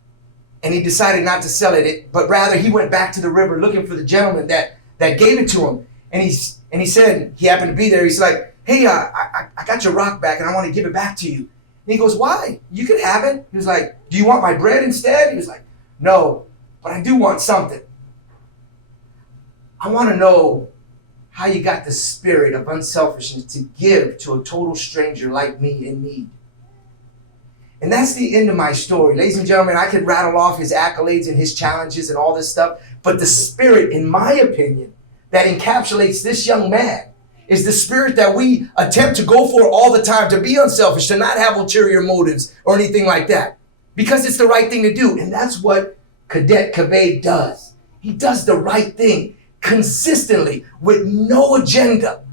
And he decided not to sell it, but rather he went back to the river looking for the gentleman that gave it to him. And he said, he happened to be there. He's like, hey, I got your rock back and I want to give it back to you. And he goes, why? You can have it. He was like, do you want my bread instead? He was like, no, but I do want something. I want to know how you got the spirit of unselfishness to give to a total stranger like me in need. And that's the end of my story. Ladies and gentlemen, I could rattle off his accolades and his challenges and all this stuff, but the spirit, in my opinion, that encapsulates this young man is the spirit that we attempt to go for all the time, to be unselfish, to not have ulterior motives or anything like that, because it's the right thing to do. And that's what Cadet Cavade does. He does the right thing consistently with no agenda.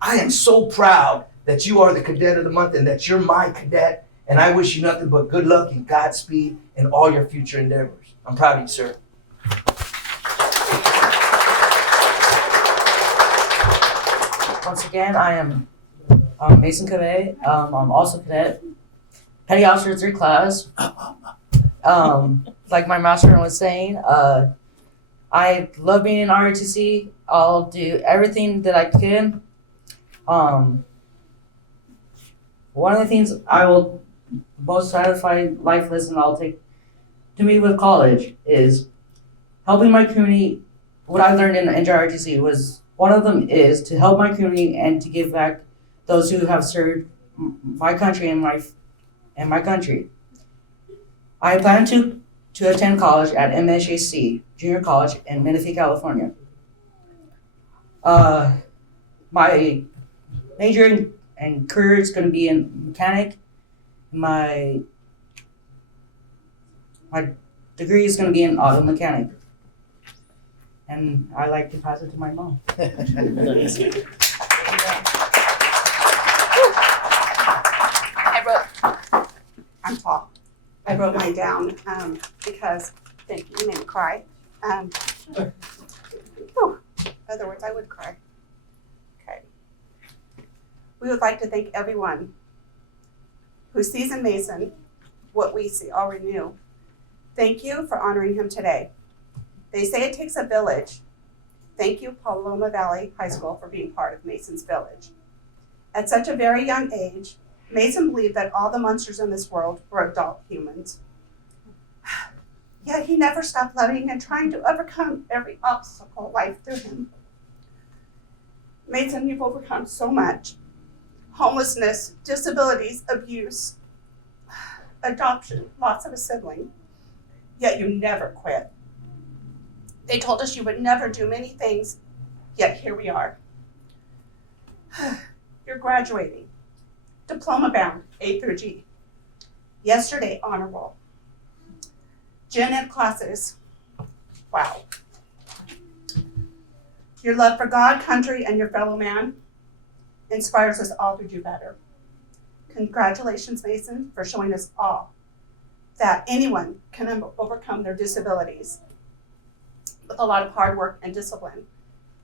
I am so proud that you are the Cadet of the Month and that you're my cadet. And I wish you nothing but good luck and Godspeed in all your future endeavors. I'm proud of you, sir. Once again, I am Mason Cavade. I'm also cadet, petty officer 3 class. Like my master was saying, I love being in ROTC. I'll do everything that I can. One of the things I will most satisfying life lesson I'll take to me with college is helping my community. What I learned in NJROTC was one of them is to help my community and to give back those who have served my country and my country. I plan to attend college at MSJC Junior College in Menifee, California. My major and career is going to be in mechanic. My degree is going to be in auto mechanic. And I like to pass it to my mom. I'm tall. I wrote mine down because, thank you, you made me cry. Otherwise, I would cry. Okay. We would like to thank everyone who sees in Mason what we see already knew. Thank you for honoring him today. They say it takes a village. Thank you, Paloma Valley High School, for being part of Mason's village. At such a very young age, Mason believed that all the monsters in this world were adult humans. Yet he never stopped loving and trying to overcome every obstacle life threw him. Mason, you've overcome so much. Homelessness, disabilities, abuse, adoption, loss of a sibling. Yet you never quit. They told us you would never do many things, yet here we are. You're graduating. Diploma bound, A through G. Yesterday, honor roll. Gen Ed classes. Wow. Your love for God, country, and your fellow man inspires us all to do better. Congratulations, Mason, for showing us all that anyone can overcome their disabilities with a lot of hard work and discipline.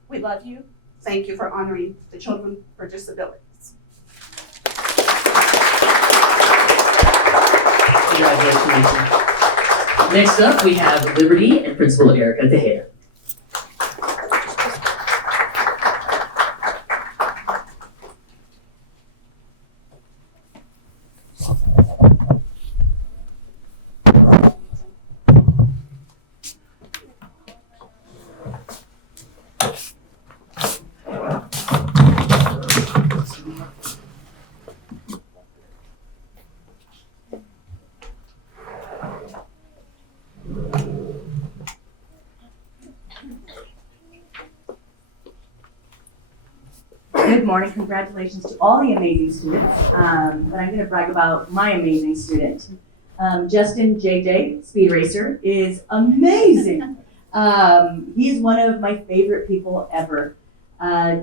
We love you. Thank you for honoring the children with disabilities. Congratulations, Mason. Next up, we have Liberty and Principal Erica Tejeda. Good morning, congratulations to all the amazing students, but I'm going to brag about my amazing student. Justin JJ, Speed Racer, is amazing. He's one of my favorite people ever.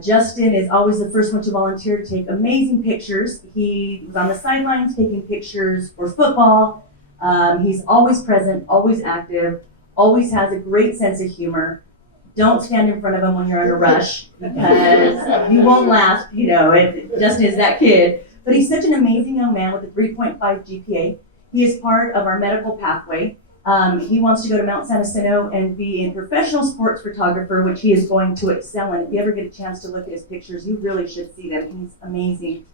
Justin is always the first one to volunteer to take amazing pictures. He was on the sidelines taking pictures for football. He's always present, always active, always has a great sense of humor. Don't stand in front of him when you're in a rush because you won't last, Justin is that kid. But he's such an amazing young man with a 3.5 GPA. He is part of our medical pathway. He wants to go to Mount San Jacinto and be a professional sports photographer, which he is going to excel in. If you ever get a chance to look at his pictures, you really should see them. He's amazing.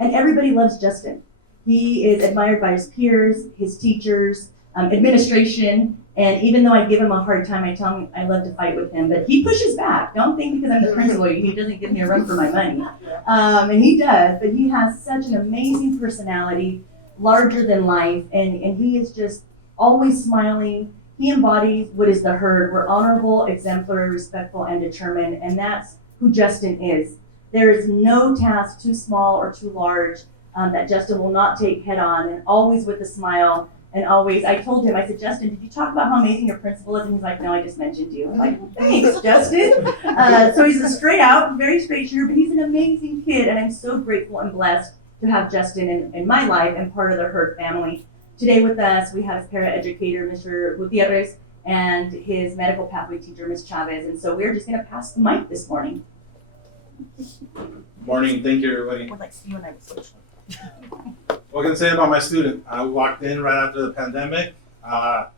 And everybody loves Justin. He is admired by his peers, his teachers, administration, and even though I give him a hard time, I tell him I love to fight with him, but he pushes back. Don't think because I'm the principal, he doesn't give me a run for my money. And he does, but he has such an amazing personality, larger than life, and he is just always smiling. He embodies what is the herd. We're honorable, exemplary, respectful, and determined, and that's who Justin is. There is no task too small or too large that Justin will not take head on, and always with a smile. And always, I told him, I said, Justin, did you talk about how amazing your principal is? And he's like, no, I just mentioned you. I'm like, thanks, Justin. So he's a straight out, very straight shooter, but he's an amazing kid. And I'm so grateful and blessed to have Justin in my life and part of the Herd family. Today with us, we have his paraeducator, Mr. Gutierrez, and his medical pathway teacher, Ms. Chavez. And so we're just going to pass the mic this morning. Morning, thank you, everybody. We're like, you and I was What can I say about my student? I walked in right after the pandemic. My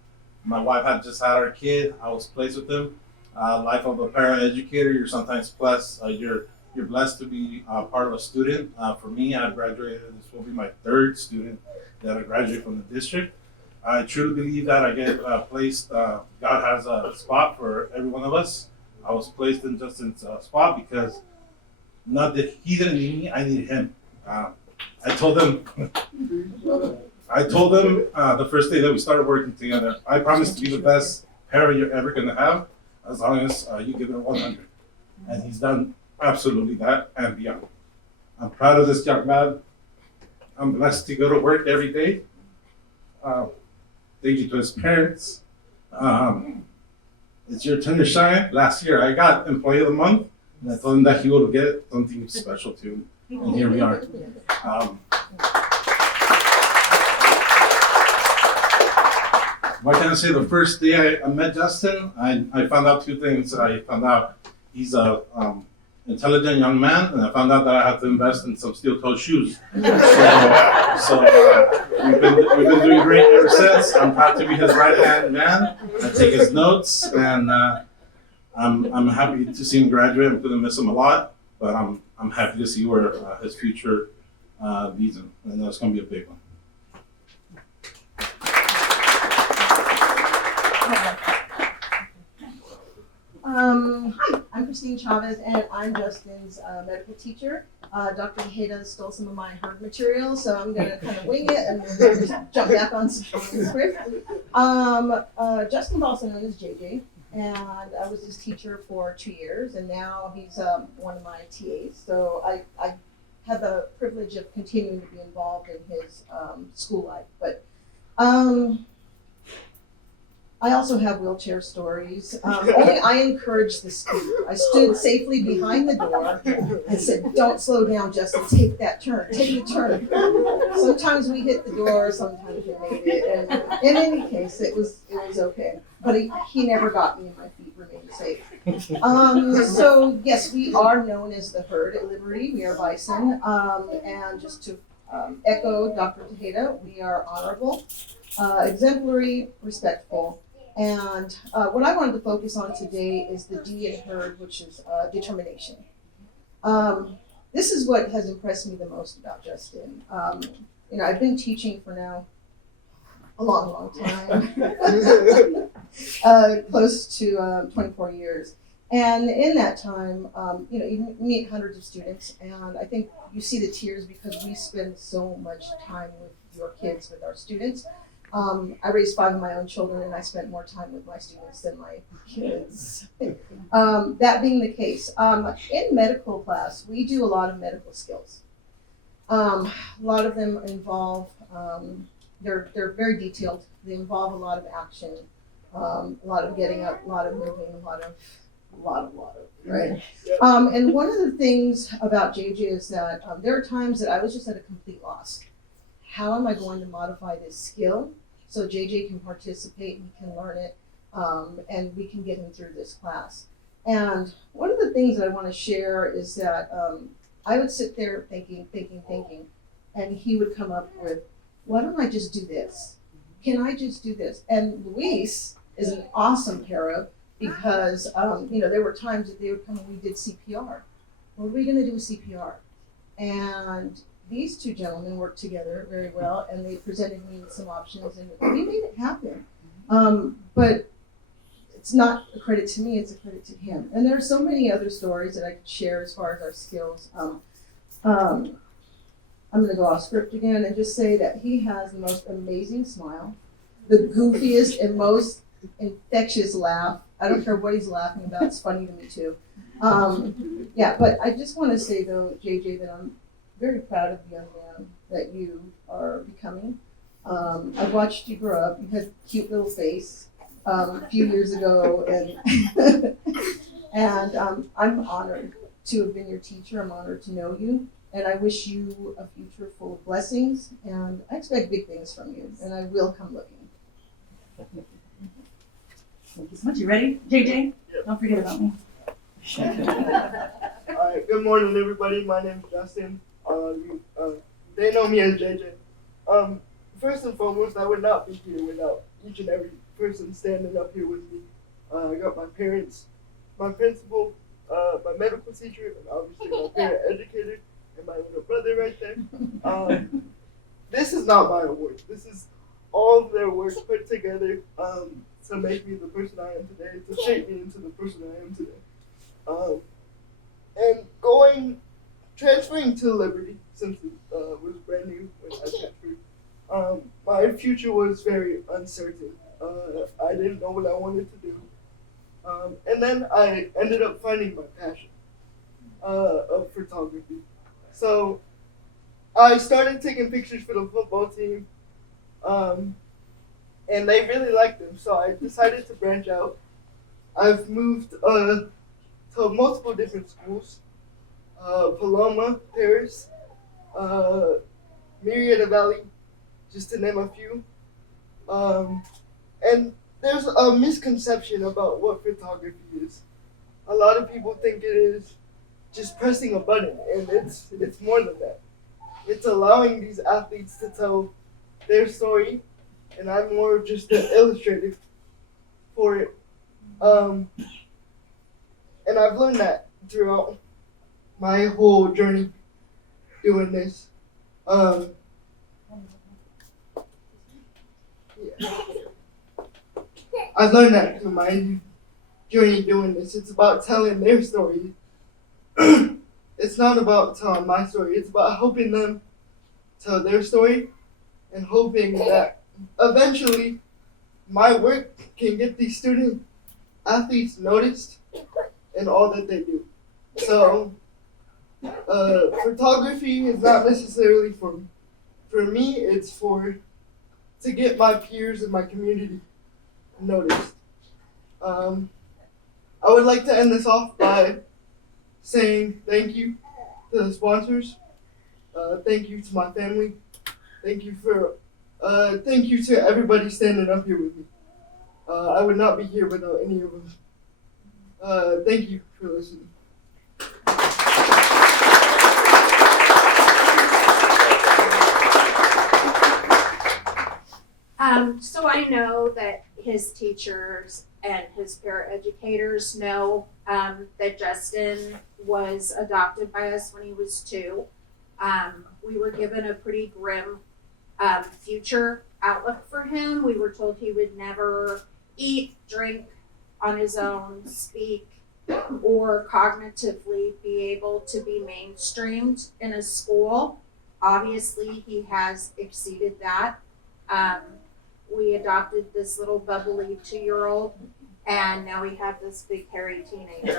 wife had just had our kid. I was placed with him. Life of a paraeducator, you're sometimes blessed. You're blessed to be part of a student. For me, I graduated. This will be my third student that I graduated from the district. I truly believe that I get placed. God has a spot for every one of us. I was placed in Justin's spot because not that he didn't need me, I needed him. I told them the first day that we started working together, I promise to be the best parent you're ever going to have as long as you give it 100. And he's done absolutely that and beyond. I'm proud of this young man. I'm blessed to go to work every day. Thank you to his parents. It's your turn to shine. Last year I got Employee of the Month, and I told him that he would get something special to him. And here we are. What can I say? The first day I met Justin, I found out two things. I found out he's a intelligent young man, and I found out that I have to invest in some steel-toed shoes. So we've been doing great ever since. I'm proud to be his right-hand man. I take his notes, and I'm happy to see him graduate. I'm gonna miss him a lot, but I'm happy to see where his future leads him, and that's gonna be a big one. Hi, I'm Christine Chavez, and I'm Justin's medical teacher. Dr. Tejeda stole some of my herd material, so I'm going to kind of wing it and then just jump back on script. Justin's also known as JJ, and I was his teacher for 2 years, and now he's one of my TAs. So I had the privilege of continuing to be involved in his school life. But I also have wheelchair stories. Only I encouraged the speed. I stood safely behind the door and said, "Don't slow down, Justin. Take that turn. Take the turn." Sometimes we hit the door. Sometimes we made it. And in any case, it was okay. But he never got me, and my feet remained safe. So yes, we are known as the Herd at Liberty. We are bison. And just to echo Dr. Tejeda, we are honorable, exemplary, respectful. And what I wanted to focus on today is the D in Herd, which is determination. This is what has impressed me the most about Justin. I've been teaching for now a long time, close to 24 years. And in that time, you meet hundreds of students, and I think you see the tears because we spend so much time with your kids, with our students. I raised 5 of my own children, and I spent more time with my students than my kids. That being the case, in medical class, we do a lot of medical skills. A lot of them involve they're very detailed. They involve a lot of action, a lot of getting up, a lot of moving, a lot of, right? And one of the things about JJ is that there are times that I was just at a complete loss. How am I going to modify this skill so JJ can participate, he can learn it, and we can get him through this class? And one of the things that I want to share is that I would sit there thinking, and he would come up with, why don't I just do this? Can I just do this? And Luis is an awesome para because, there were times that they would come and we did CPR. What are we going to do with CPR? And these two gentlemen worked together very well, and they presented me with some options, and we made it happen. But it's not a credit to me, it's a credit to him. And there are so many other stories that I could share as far as our skills. I'm going to go off script again and just say that he has the most amazing smile, the goofiest and most infectious laugh. I don't care what he's laughing about, it's funny to me too. But I just want to say though, JJ, that I'm very proud of the young man that you are becoming. I watched you grow up. You had a cute little face a few years ago, and I'm honored to have been your teacher. I'm honored to know you. And I wish you a future full of blessings, and I expect big things from you, and I will come looking. Thank you so much. You ready, JJ? Don't forget about me. Alright, good morning everybody. My name is Justin. They know me as JJ. First and foremost, I would not be here without each and every person standing up here with me. I got my parents, my principal, my medical teacher, and obviously my parent educator, and my little brother right there. This is not my award. This is all of their work put together to make me the person I am today, to shape me into the person I am today. And transferring to Liberty, since it was brand new when I transferred, my future was very uncertain. I didn't know what I wanted to do. And then I ended up finding my passion of photography. So I started taking pictures for the football team, and they really liked them. So I decided to branch out. I've moved to multiple different schools, Paloma, Paris, Murrieta Valley, just to name a few. And there's a misconception about what photography is. A lot of people think it is just pressing a button, and it's more than that. It's allowing these athletes to tell their story, and I'm more of just an illustrator for it. And I've learned that throughout my whole journey doing this. I've learned that through my journey doing this. It's about telling their story. It's not about telling my story. It's about helping them tell their story and hoping that eventually my work can get these student athletes noticed in all that they do. So photography is not necessarily for me. It's to get my peers and my community noticed. I would like to end this off by saying thank you to the sponsors. Thank you to my family. Thank you to everybody standing up here with me. I would not be here without any of them. Thank you for listening. So I know that his teachers and his paraeducators know that Justin was adopted by us when he was 2. We were given a pretty grim future outlook for him. We were told he would never eat, drink on his own, speak, or cognitively be able to be mainstreamed in a school. Obviously, he has exceeded that. We adopted this little bubbly 2-year-old, and now we have this big hairy teenager.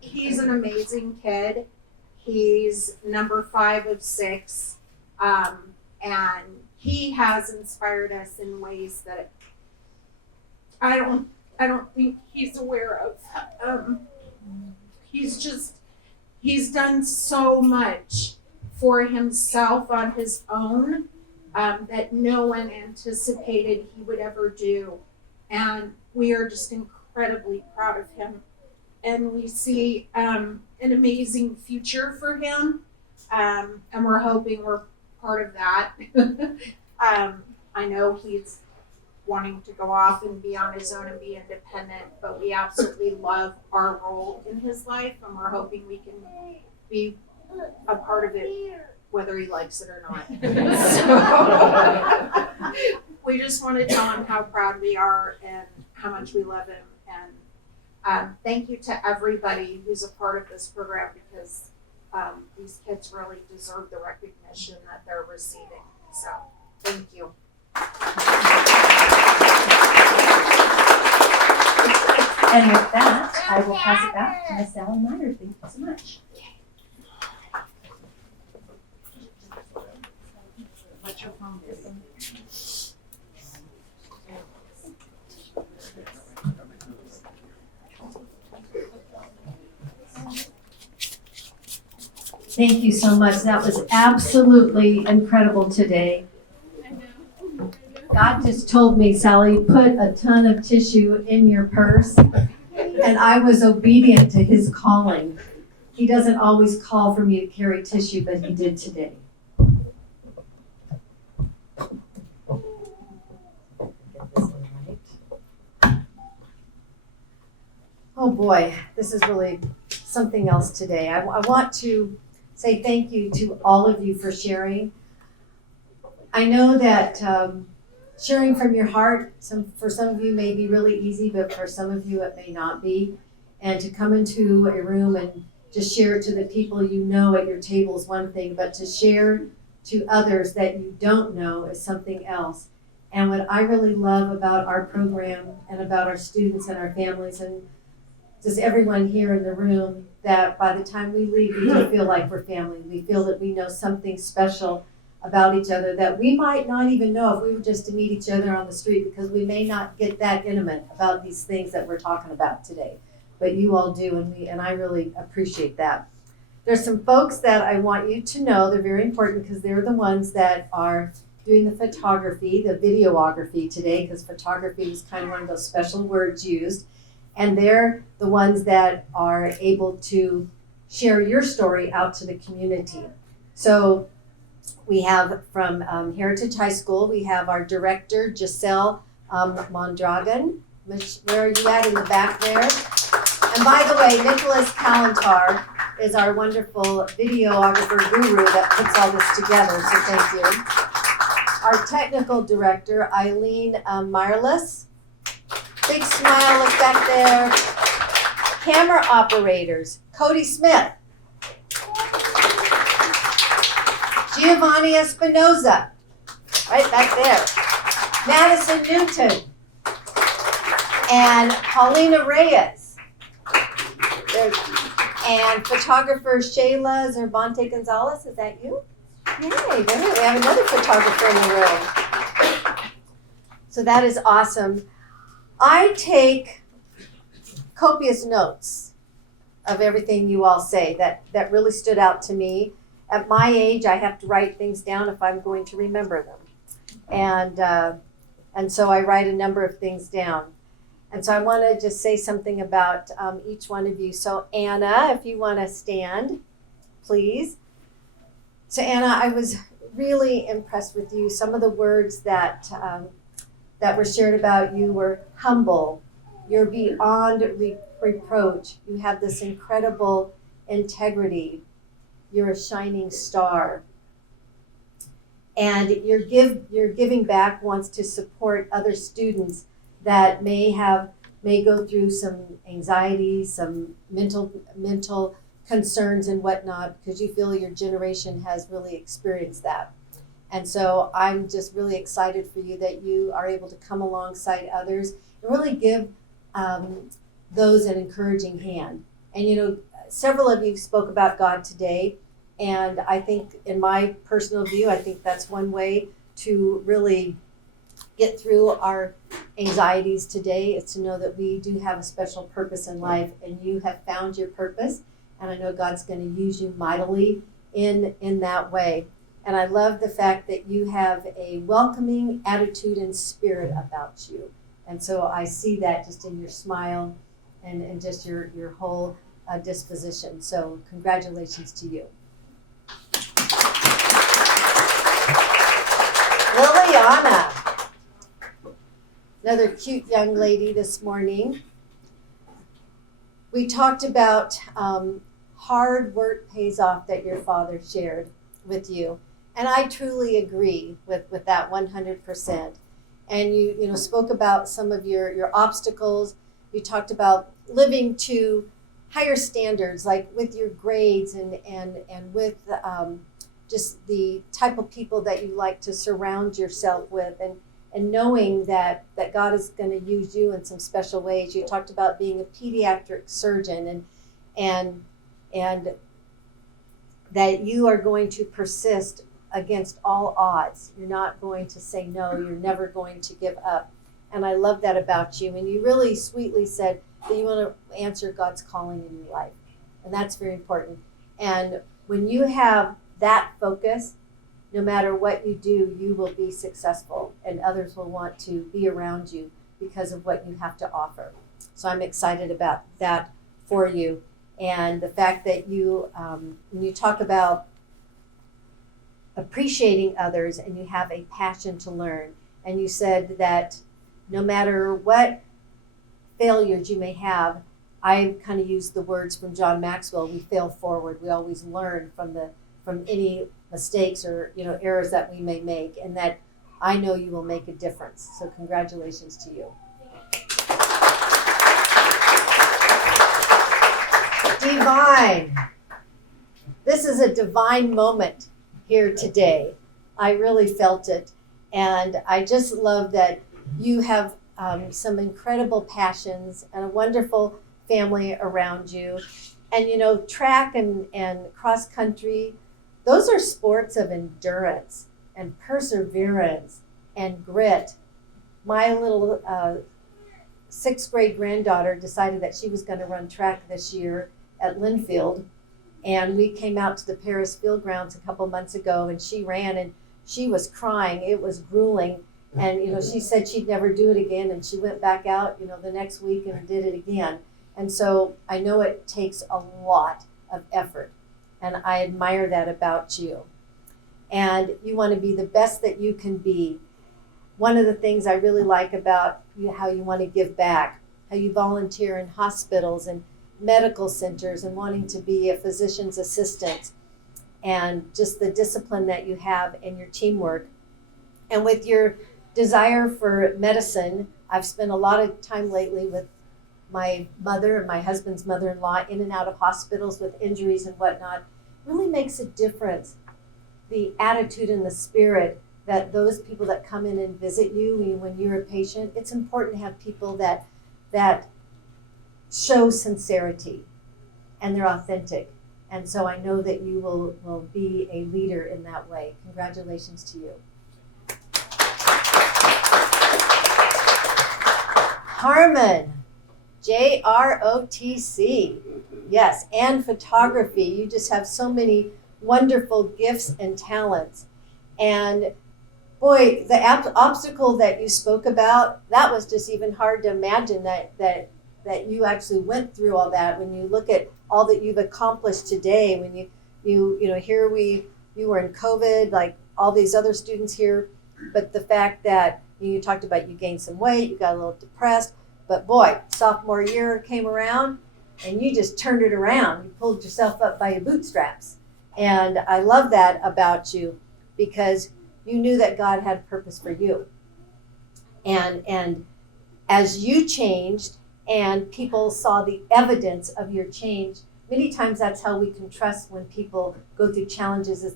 He's an amazing kid. He's number 5 of 6. And he has inspired us in ways that I don't think he's aware of. He's done so much for himself on his own that no one anticipated he would ever do. And we are just incredibly proud of him. And we see an amazing future for him. And we're hoping we're part of that. I know he's wanting to go off and be on his own and be independent, but we absolutely love our role in his life, and we're hoping we can be a part of it, whether he likes it or not. So, we just want to tell him how proud we are and how much we love him. And thank you to everybody who's a part of this program, because these kids really deserve the recognition that they're receiving. So, thank you. And with that, I will pass it back to Ms. Sally Meyer. Thank you so much. Thank you so much. That was absolutely incredible today. God just told me, Sally, put a ton of tissue in your purse, and I was obedient to his calling. He doesn't always call for me to carry tissue, but he did today. Oh boy, this is really something else today. I want to say thank you to all of you for sharing. I know that sharing from your heart, for some of you may be really easy, but for some of you it may not be. And to come into a room and just share it to the people you know at your table is one thing, but to share to others that you don't know is something else. And what I really love about our program and about our students and our families and just everyone here in the room, that by the time we leave, we do feel like we're family. We feel that we know something special about each other that we might not even know if we were just to meet each other on the street, because we may not get that intimate about these things that we're talking about today. But you all do, and I really appreciate that. There's some folks that I want you to know. They're very important because they're the ones that are doing the photography, the videography today, because photography is kind of one of those special words used. And they're the ones that are able to share your story out to the community. So we have from Heritage High School, we have our director, Giselle Mondragon. Where are you at? In the back there? And by the way, Nicholas Kalantar is our wonderful videographer guru that puts all this together, so thank you. Our technical director, Eileen Meyerless. Big smile, look back there. Camera operators, Cody Smith. Giovanni Espinoza, right back there. Madison Newton. And Paulina Reyes. And photographer Shayla Zerbante Gonzalez, is that you? Yay, we have another photographer in the room. So that is awesome. I take copious notes of everything you all say that really stood out to me. At my age, I have to write things down if I'm going to remember them. And so I write a number of things down. And so I want to just say something about each one of you. So Anna, if you want to stand, please. So Anna, I was really impressed with you. Some of the words that were shared about you were humble. You're beyond reproach. You have this incredible integrity. You're a shining star. And your giving back wants to support other students that may go through some anxiety, some mental concerns and whatnot, because you feel your generation has really experienced that. And so I'm just really excited for you that you are able to come alongside others and really give those an encouraging hand. And you know, several of you spoke about God today, and I think, in my personal view, I think that's one way to really get through our anxieties today, is to know that we do have a special purpose in life, and you have found your purpose, and I know God's going to use you mightily in that way. And I love the fact that you have a welcoming attitude and spirit about you. And so I see that just in your smile and just your whole disposition. So congratulations to you. Liliana, another cute young lady this morning. We talked about hard work pays off that your father shared with you. And I truly agree with that 100%. And you spoke about some of your obstacles. You talked about living to higher standards, like with your grades and with just the type of people that you like to surround yourself with, and knowing that God is going to use you in some special ways. You talked about being a pediatric surgeon and that you are going to persist against all odds. You're not going to say no. You're never going to give up. And I love that about you. And you really sweetly said that you want to answer God's calling in your life. And that's very important. And when you have that focus, no matter what you do, you will be successful, and others will want to be around you because of what you have to offer. So I'm excited about that for you. And the fact that you, when you talk about appreciating others and you have a passion to learn, and you said that no matter what failures you may have, I kind of used the words from John Maxwell, we fail forward. We always learn from any mistakes or errors that we may make, and that I know you will make a difference. So congratulations to you. Divine. This is a divine moment here today. I really felt it. And I just love that you have some incredible passions and a wonderful family around you. And track and cross country, those are sports of endurance and perseverance and grit. My little 6th grade granddaughter decided that she was going to run track this year at Linfield. And we came out to the Paris Field Grounds a couple months ago, and she ran and she was crying. It was grueling. And, she said she'd never do it again. And she went back out, the next week and did it again. And so I know it takes a lot of effort. And I admire that about you. And you want to be the best that you can be. One of the things I really like about you, how you want to give back, how you volunteer in hospitals and medical centers and wanting to be a physician's assistant, and just the discipline that you have in your teamwork. And with your desire for medicine, I've spent a lot of time lately with my mother and my husband's mother-in-law in and out of hospitals with injuries and whatnot. It really makes a difference, the attitude and the spirit that those people that come in and visit you when you're a patient. It's important to have people that show sincerity and they're authentic. And so I know that you will be a leader in that way. Congratulations to you. Harmon, JROTC. Yes, and photography. You just have so many wonderful gifts and talents. And boy, the obstacle that you spoke about, that was just even hard to imagine that you actually went through all that. When you look at all that you've accomplished today, when you here you were in COVID, like all these other students here, but the fact that you talked about you gained some weight, you got a little depressed, but boy, sophomore year came around and you just turned it around. You pulled yourself up by your bootstraps. And I love that about you, because you knew that God had purpose for you. And as you changed and people saw the evidence of your change, many times that's how we can trust when people go through challenges, is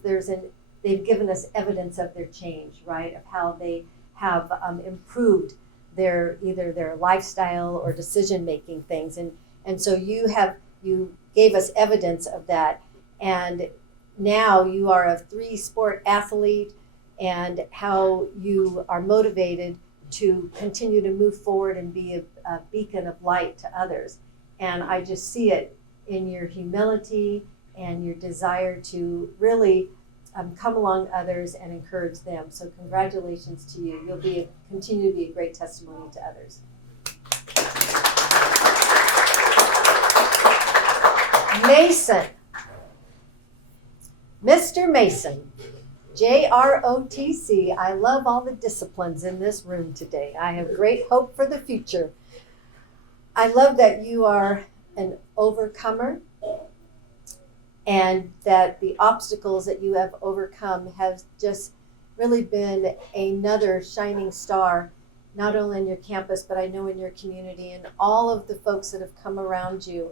they've given us evidence of their change, right? Of how they have improved either their lifestyle or decision-making things. And so you gave us evidence of that. And now you are a 3-sport athlete, and how you are motivated to continue to move forward and be a beacon of light to others. And I just see it in your humility and your desire to really come along others and encourage them. So congratulations to you. You'll continue to be a great testimony to others. Mason. Mr. Mason. JROTC. I love all the disciplines in this room today. I have great hope for the future. I love that you are an overcomer, and that the obstacles that you have overcome have just really been another shining star, not only in your campus, but I know in your community, and all of the folks that have come around you,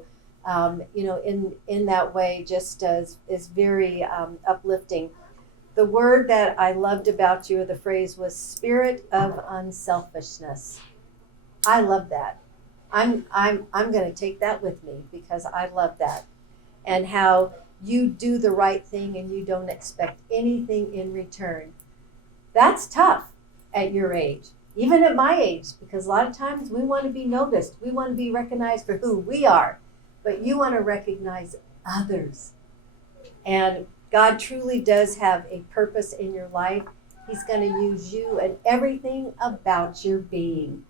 in that way, just is very uplifting. The word that I loved about you, the phrase, was spirit of unselfishness. I love that. I'm going to take that with me, because I love that. And how you do the right thing and you don't expect anything in return. That's tough at your age, even at my age, because a lot of times we want to be noticed. We want to be recognized for who we are, but you want to recognize others. And God truly does have a purpose in your life. He's going to use you and everything about your being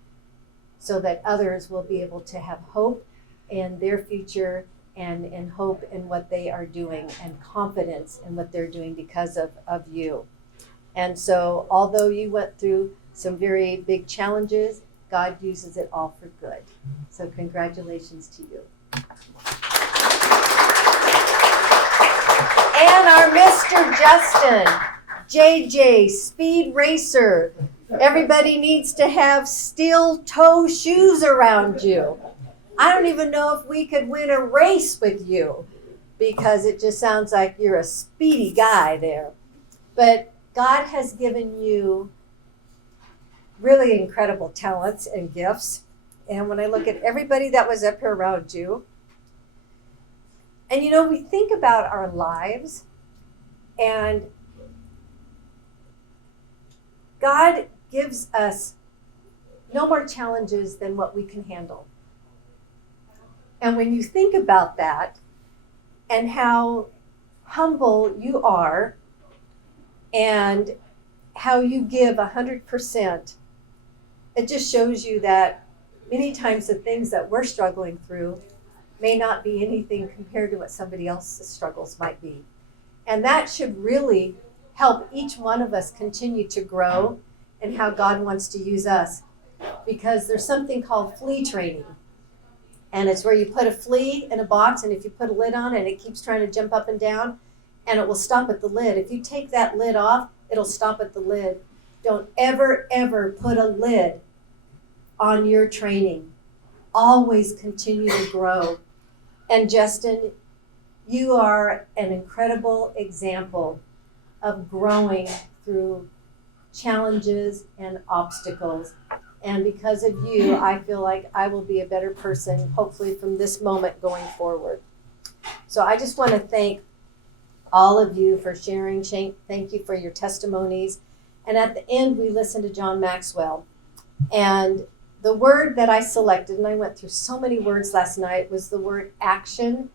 so that others will be able to have hope in their future, and hope in what they are doing, and confidence in what they're doing because of you. And so although you went through some very big challenges, God uses it all for good. So congratulations to you. And our Mr. Justin, JJ, Speed Racer. Everybody needs to have steel toe shoes around you. I don't even know if we could win a race with you, because it just sounds like you're a speedy guy there. But God has given you really incredible talents and gifts. And when I look at everybody that was up here around you, and we think about our lives, and God gives us no more challenges than what we can handle. And when you think about that, and how humble you are, and how you give 100%, it just shows you that many times the things that we're struggling through may not be anything compared to what somebody else's struggles might be. And that should really help each one of us continue to grow in how God wants to use us. Because there's something called flea training. And it's where you put a flea in a box, and if you put a lid on it, it keeps trying to jump up and down, and it will stop at the lid. If you take that lid off, it'll stop at the lid. Don't ever, ever put a lid on your training. Always continue to grow. And Justin, you are an incredible example of growing through challenges and obstacles. And because of you, I feel like I will be a better person, hopefully from this moment going forward. So I just want to thank all of you for sharing. Thank you for your testimonies. And at the end, we listened to John Maxwell. And the word that I selected, and I went through so many words last night, was the word action.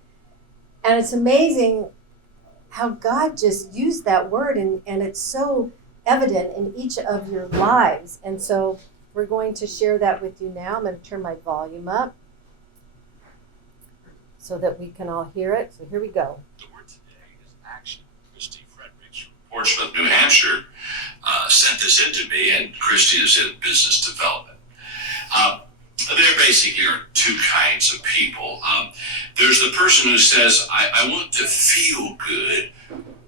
And it's amazing how God just used that word, and it's so evident in each of your lives. And so we're going to share that with you now. I'm going to turn my volume up so that we can all hear it. So here we go. The word today is action. Christy Fredericks from Portsmouth, New Hampshire, sent this in to me, and Christy is in business development. There basically are two kinds of people. There's the person who says, I want to feel good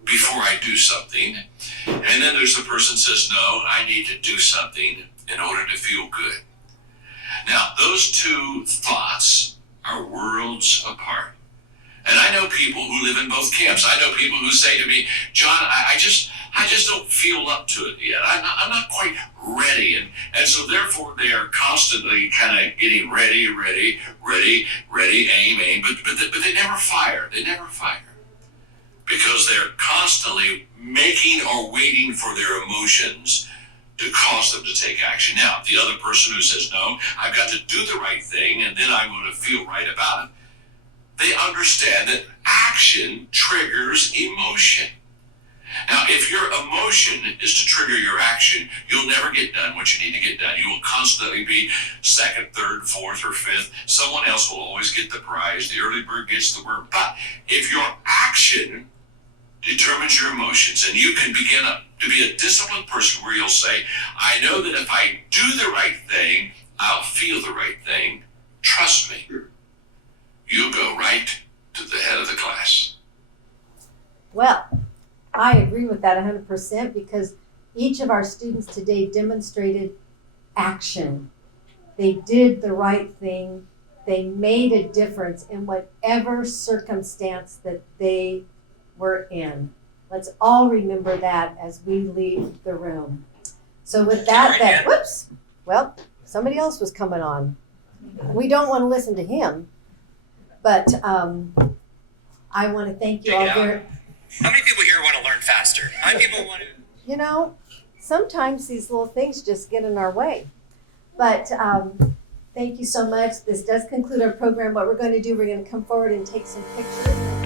before I do something. And then there's the person who says, no, I need to do something in order to feel good. Now, those two thoughts are worlds apart. And I know people who live in both camps. I know people who say to me, John, I just I just don't feel up to it yet. I'm not quite ready. And so therefore they are constantly kind of getting ready, aim, but they never fire. They never fire. Because they're constantly making or waiting for their emotions to cause them to take action. Now, the other person who says, no, I've got to do the right thing and then I'm going to feel right about it, they understand that action triggers emotion. Now, if your emotion is to trigger your action, you'll never get done what you need to get done. You will constantly be second, third, fourth, or fifth. Someone else will always get the prize. The early bird gets the worm. But if your action determines your emotions, and you can begin to be a disciplined person where you'll say, I know that if I do the right thing, I'll feel the right thing. Trust me, you'll go right to the head of the class. Well, I agree with that 100% because each of our students today demonstrated action. They did the right thing. They made a difference in whatever circumstance that they were in. Let's all remember that as we leave the room. So with that, whoops, well, somebody else was coming on. We don't want to listen to him, but I want to thank you all very. How many people here want to learn faster? How many people want to? You know, sometimes these little things just get in our way. But thank you so much. This does conclude our program. What we're going to do, we're going to come forward and take some pictures.